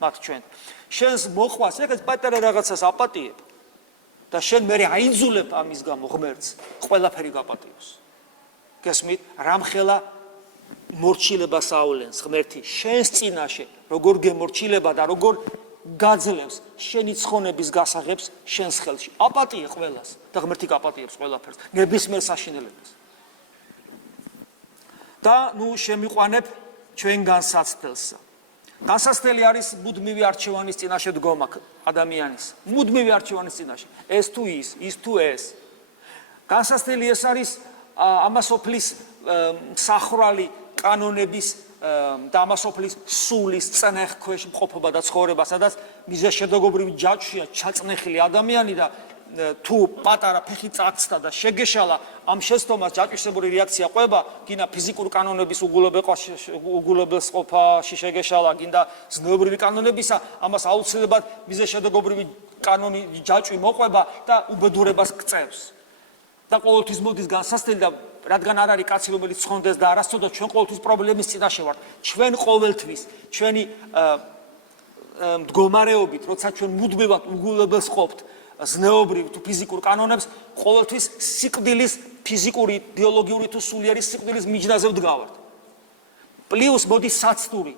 მათ ჩვენ. შენს მოყვას ეხლა პატარა რაღაცას აპატიებ და შენ მე აიძულებ ამის გამო ღმერთს ყველაფერი გაპატიოს. გესმით, რამხელა მორჩილებას ავლენს ღმერთი შენს წინაშე, როგორ გემორჩილება და როგორ გაძლევს შენი ცხონების გასაღებს შენს ხელში. აპატიე ყველას და ღმერთი გაპატიებს ყველაფერს, ნებისმიერ საშინელებას. და შემიყვანებ ჩვენგან საცდელსა. განსაცდელი არის მუდმივი არჩევანის წინაშე დგომა ადამიანის. მუდმივი არჩევანის წინაშე. ეს თუ ის თუ ეს. განსაცდელი ეს არის ამასოფლის სახრალი კანონების და ამასოფლის სულის წნეხ ქვეშ მყოფობა და ცხოვრება, სადაც მიზეშედეგობრივი ჯაჭვია ჩაწნეხილი ადამიანი და თუ პატარა ფეხი წაკცდა და შეგეშალა, ამ შეცდომას ჯაჭვისებური რეაქცია ყვება, გინდა ფიზიკური კანონების უგულებელსყოფაში შეგეშალა, გინდა ზნეობრივი კანონებისა, ამას აუცილებლად მიზეშედეგობრივი კანონი ჯაჭვი მოყვება და უბედურებას გწევს. და ყოველთვის მოდის განსაცდელი და რადგან არ არის კაცი რომელიც ცხონდეს და არასწორად ჩვენ ყოველთვის პრობლემის წინაშე ვართ. ჩვენ ყოველთვის ჩვენი მდგომარეობით, როცა ჩვენ მუდმივად უგულებელს ყოფთ ზნეობრივ თუ ფიზიკურ კანონებს, ყოველთვის სიკვდილის ფიზიკური, ბიოლოგიური თუ სულიერი სიკვდილის მიჯნაზე ვდგავართ. პლუს მოდის საცდური,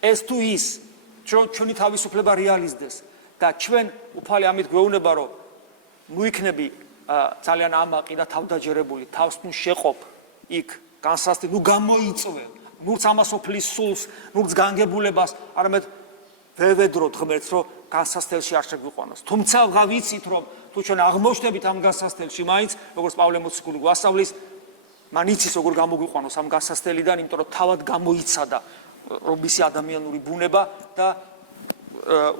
ეს თუ ის, ჩვენი თავისუფლება რეალიზდეს და ჩვენ უფალი ამით გვეუბნება, რომ ნუ იქნები ძალიან ამაყი და თავდაჯერებული, თავს ნუ შეყოფ იქ განსასწრებით, ნუ გამოიწვევ, ნურც ამასოფლის სულს, ნურც განგებულებას, არამედ ვევედროთ ღმერთს, რომ განსასწრელში არ შეგვიყვანოს. თუმცა ვიცით, რომ თუ ჩვენ აღმოჩნდებით ამ განსასწრელში, მაინც როგორც პავლე მოციქული გვასწავლის, მან იცის როგორ გამოგვიყვანოს ამ განსასწრელიდან, იმიტომ რომ თავად გამოიცადა რომ მისი ადამიანური ბუნება და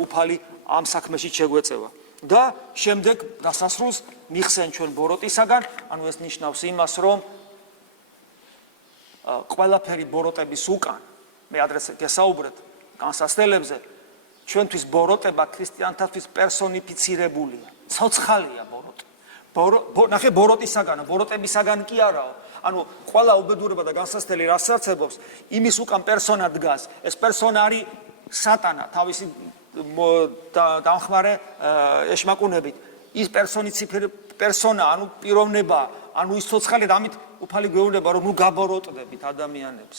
უფალი ამ საქმეში შეგვეწევა. და შემდეგ დასასრულს მიხსენ ჩვენ ბოროტისაგან, ანუ ეს ნიშნავს იმას, რომ ყველაფერი ბოროტების უკან, მე ადრეს გესაუბრეთ განსასწრელებზე, ჩვენთვის ბოროტება ქრისტიანთათვის პერსონიფიცირებულია. ცოცხალია ბოროტი. ნახე ბოროტისაგან, ბოროტებისაგან კი არაო. ანუ ყველა უბედურება და განსასწრელი რაც არსებობს, იმის უკან პერსონა დგას. ეს პერსონა არის სატანა, თავისი დამხმარე ეშმაკუნებით. ის პერსონა, ანუ პიროვნება, ანუ ის ცოცხალი და ამით უფალი გვეუბნება, რომ ნუ გაბოროტდებით ადამიანებს.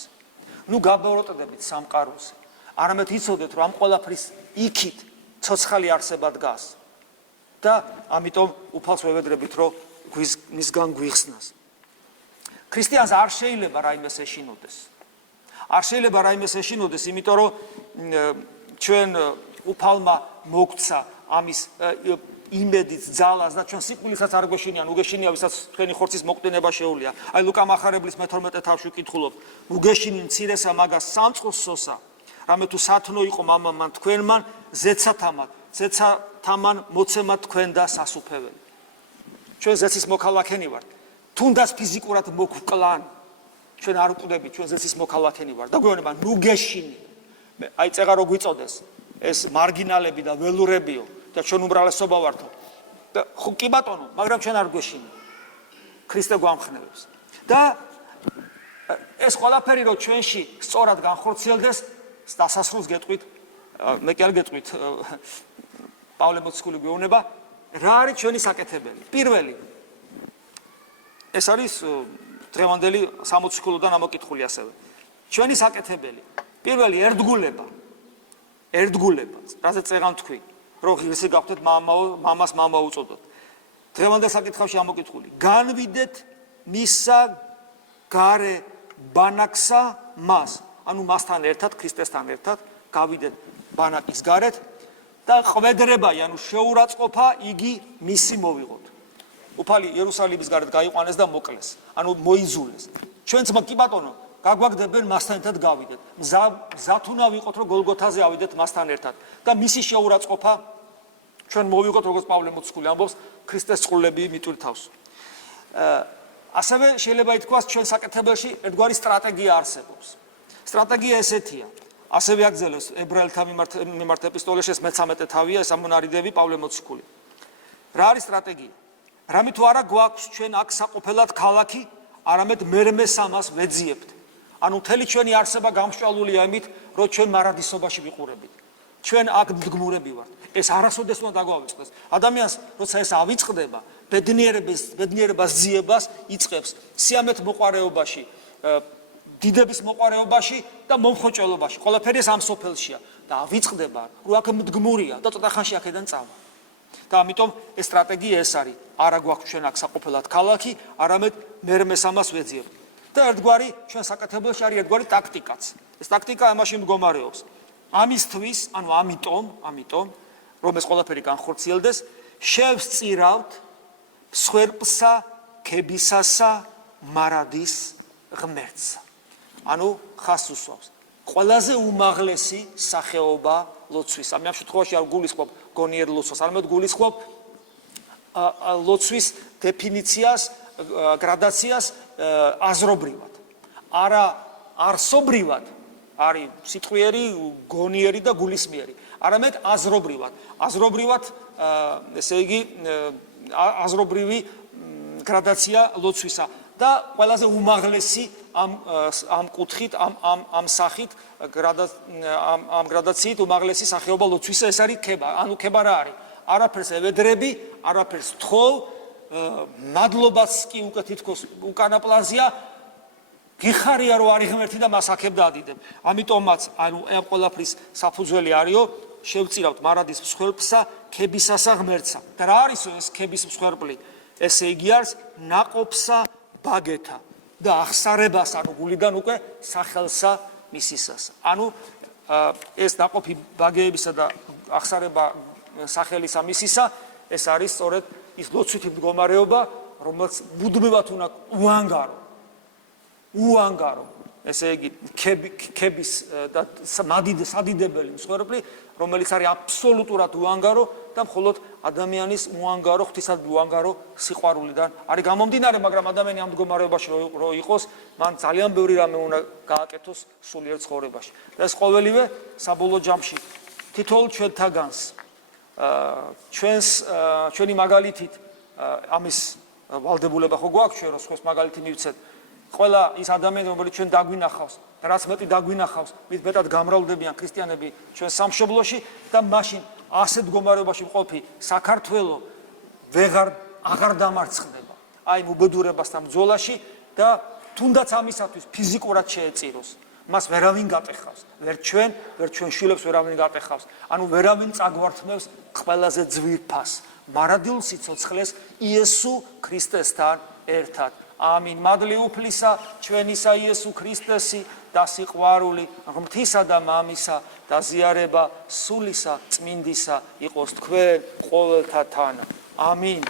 ნუ გაბოროტდებით სამყაროზე. არამედ იცოდეთ, რომ ამ ყველაფრის იქით ცოცხალი არსება დგას. და ამიტომ უფალს ვევედრებით, რომ მისგან გვიხსნას. ქრისტიანს არ შეიძლება რაიმეს ეშინოდეს. არ შეიძლება რაიმეს ეშინოდეს, იმიტომ რომ ჩვენ უფალმა მოგცა ამის იმედით ძალას და ჩვენ სიკვდილისაც არ გვეშინიან, უგეშინია, ვისაც თქვენი ხორცის მოყდინება შეუძლია. აი ლუკა მახარებლის მე-12 თავში ვკითხულობთ. უგეშინი მცირესა მაგას სამწყურს სოსა. რამე თუ სათნო იყო მამამან თქვენმან, ზეცათამან მოცემა თქვენ და სასუფეველი. ჩვენ ზეცის მოქალაქენი ვართ. თუნდაც ფიზიკურად მოგვკლან, ჩვენ არ ვკვდებით, ჩვენ ზეცის მოქალაქენი ვართ. და გვეუბნება, ნუ გეშინი. აი წეღა რო გვიწოდეს, ეს მარგინალები და ველურებიო და ჩვენ უმრავლესობა ვართო. და ხო კი ბატონო, მაგრამ ჩვენ არ გვეშინი. ქრისტე გვამხნევებს. და ეს ყველაფერი რო ჩვენში სწორად განხორციელდეს, დასასრულს გეტყვით, მე კი არ გეტყვით, პავლე მოციქული გვეუბნება, რა არის ჩვენი საკეთებელი? პირველი, ეს არის დღევანდელი სამოციქულოდან ამოკითხული ასევე. ჩვენი საკეთებელი, პირველი ერთგულება, რასაც წეღან თქვი, რომ ღირსი გავხდეთ მამას მამა უწოდოთ. დღევანდელ საკითხავში ამოკითხული, განვიდეთ მისა გარე ბანაკსა მას, ანუ მასთან ერთად, ქრისტესთან ერთად, გავიდეთ ბანაკის გარეთ და ყვედრებაი, ანუ შეურაცხყოფა იგი მისი მოვიღოთ. უფალი იერუსალიმის გარეთ გაიყვანეს და მოკლეს, ანუ მოიძულეს. ჩვენც კი ბატონო, გაგვაგდებენ მასთან ერთად გავიდეთ. მზად უნდა ვიყოთ, რომ გოლგოთაზე ავიდეთ მასთან ერთად და მისი შეურაცხყოფა ჩვენ მოვიღოთ, როგორც პავლე მოციქული ამბობს, ქრისტეს წყვილები მიტვირ თავს. ასევე შეიძლება ითქვას, ჩვენ საკეთებელში ერთგვარი სტრატეგია არსებობს. სტრატეგია ესეთია. ასევე აგზელოს ებრაელთა მიმართ ეპისტოლეში ეს მე-13 თავია, ეს ამონარიდები პავლე მოციქული. რა არის სტრატეგია? რამე თუ არა გვაქვს ჩვენ აქ საყოფელად ქალაქი, არამედ მერმესამას ვეძიებთ. ანუ მთელი ჩვენი არსება გამსჭვალულია იმით, რომ ჩვენ მარადისობაში ვიყურებით. ჩვენ აქ მდგმურები ვართ. ეს არასოდეს უნდა დაგვავიწყდეს. ადამიანს, როცა ეს ავიწყდება, ბედნიერებას ძიებას იწყებს სიამეთ მოყარეობაში, დიდების მოყარეობაში და მომხოჭელობაში. ყველაფერი ეს ამ სოფელშია და ავიწყდება, რომ აქ მდგმურია და ცოტა ხანში აქედან წავა. და ამიტომ ეს სტრატეგია ეს არის. არა გვაქვს ჩვენ აქ საყოფელად ქალაქი, არამედ მერმესამას ვეძიებთ. და ერთგვარი ჩვენ საკეთებელში არის ერთგვარი ტაქტიკაც. ეს ტაქტიკა ამაში მდგომარეობს. ამისთვის, ანუ ამიტომ, რომ ეს ყველაფერი განხორციელდეს, შევსწირავთ მსხვერპლსა, ქებისასა, მარადის ღმერთსა. ანუ ხას უსვავს. ყველაზე უმაღლესი სახეობა ლოცვის. ამ შემთხვევაში არ გულისხმობ გონიერ ლოცვას, არამედ გულისხმობ ლოცვის დეფინიციას, გრადაციას აზრობრივად. არა არსობრივად, არის სიტყვიერი, გონიერი და გულისმიერი, არამედ აზრობრივად. აზრობრივად, ესე იგი, აზრობრივი გრადაცია ლოცვისა. და ყველაზე უმაღლესი ამ კუთხით, ამ სახით, ამ გრადაციით უმაღლესი სახეობა ლოცვისა ეს არის ქება. ანუ ქება რა არის? არაფერს ევედრები, არაფერს თხოვ, მადლობას კი უკვე თითქოს უკანა პლანზეა, გიხარია რომ არის ღმერთი და მას აქებ დაადიდებ. ამიტომაც ანუ ამ ყველაფრის საფუძველი არისო, შევწირავთ მარადის მსხვერპლსა, ქებისასა ღმერთსა. და რა არისო ეს ქების მსხვერპლი? ესე იგი არის ნაყოფსა ბაგეთა და ახსარებას, ანუ გულიდან უკვე სახელსა მისისასა. ანუ ეს ნაყოფი ბაგეებისა და ახსარება სახელისა მისისა, ეს არის სწორედ ის ლოცვითი მდგომარეობა, რომელიც მუდმივად უნდა უანგარო, ესე იგი ქების და სადიდებელი მსხვერპლი, რომელიც არის აბსოლუტურად უანგარო და მხოლოდ ადამიანის უანგარო, ღვთისადმი უანგარო სიყვარულიდან არის გამომდინარე, მაგრამ ადამიანი ამ მდგომარეობაში რო იყოს, მან ძალიან ბევრი რამე უნდა გააკეთოს სულიერ ცხოვრებაში. და ეს ყოველივე საბოლოო ჯამში თითოეულ ჩვენთაგანს ჩვენი მაგალითით ამის ვალდებულება ხო გვაქვს ჩვენ, რომ სხვას მაგალითი მივცეთ. ყველა ის ადამიანი, რომელიც ჩვენ დაგვინახავს, და რაც მეტი დაგვინახავს, მით მეტად გამრავლდებიან ქრისტიანები ჩვენ სამშობლოში და მაშინ ასეთ მდგომარეობაში მყოფი საქართველო აღარ დამარცხდება. აი უბედურებასთან ბრძოლაში და თუნდაც ამისათვის ფიზიკურად შეეწიროს. მას ვერავინ გატეხავს, ვერ ჩვენ შვილებს ვერავინ გატეხავს. ანუ ვერავინ წაგვართმევს ყველაზე ძვირფას, მარადილ სიცოცხლეს იესო ქრისტესთან ერთად. ამინ. მადლი უფლისა ჩვენისა იესო ქრისტესი და სიყვარული ღმრთისა და მამისა და ზიარება სულისა წმინდისა იყოს თქვენ ყოველთა თანა. ამინ.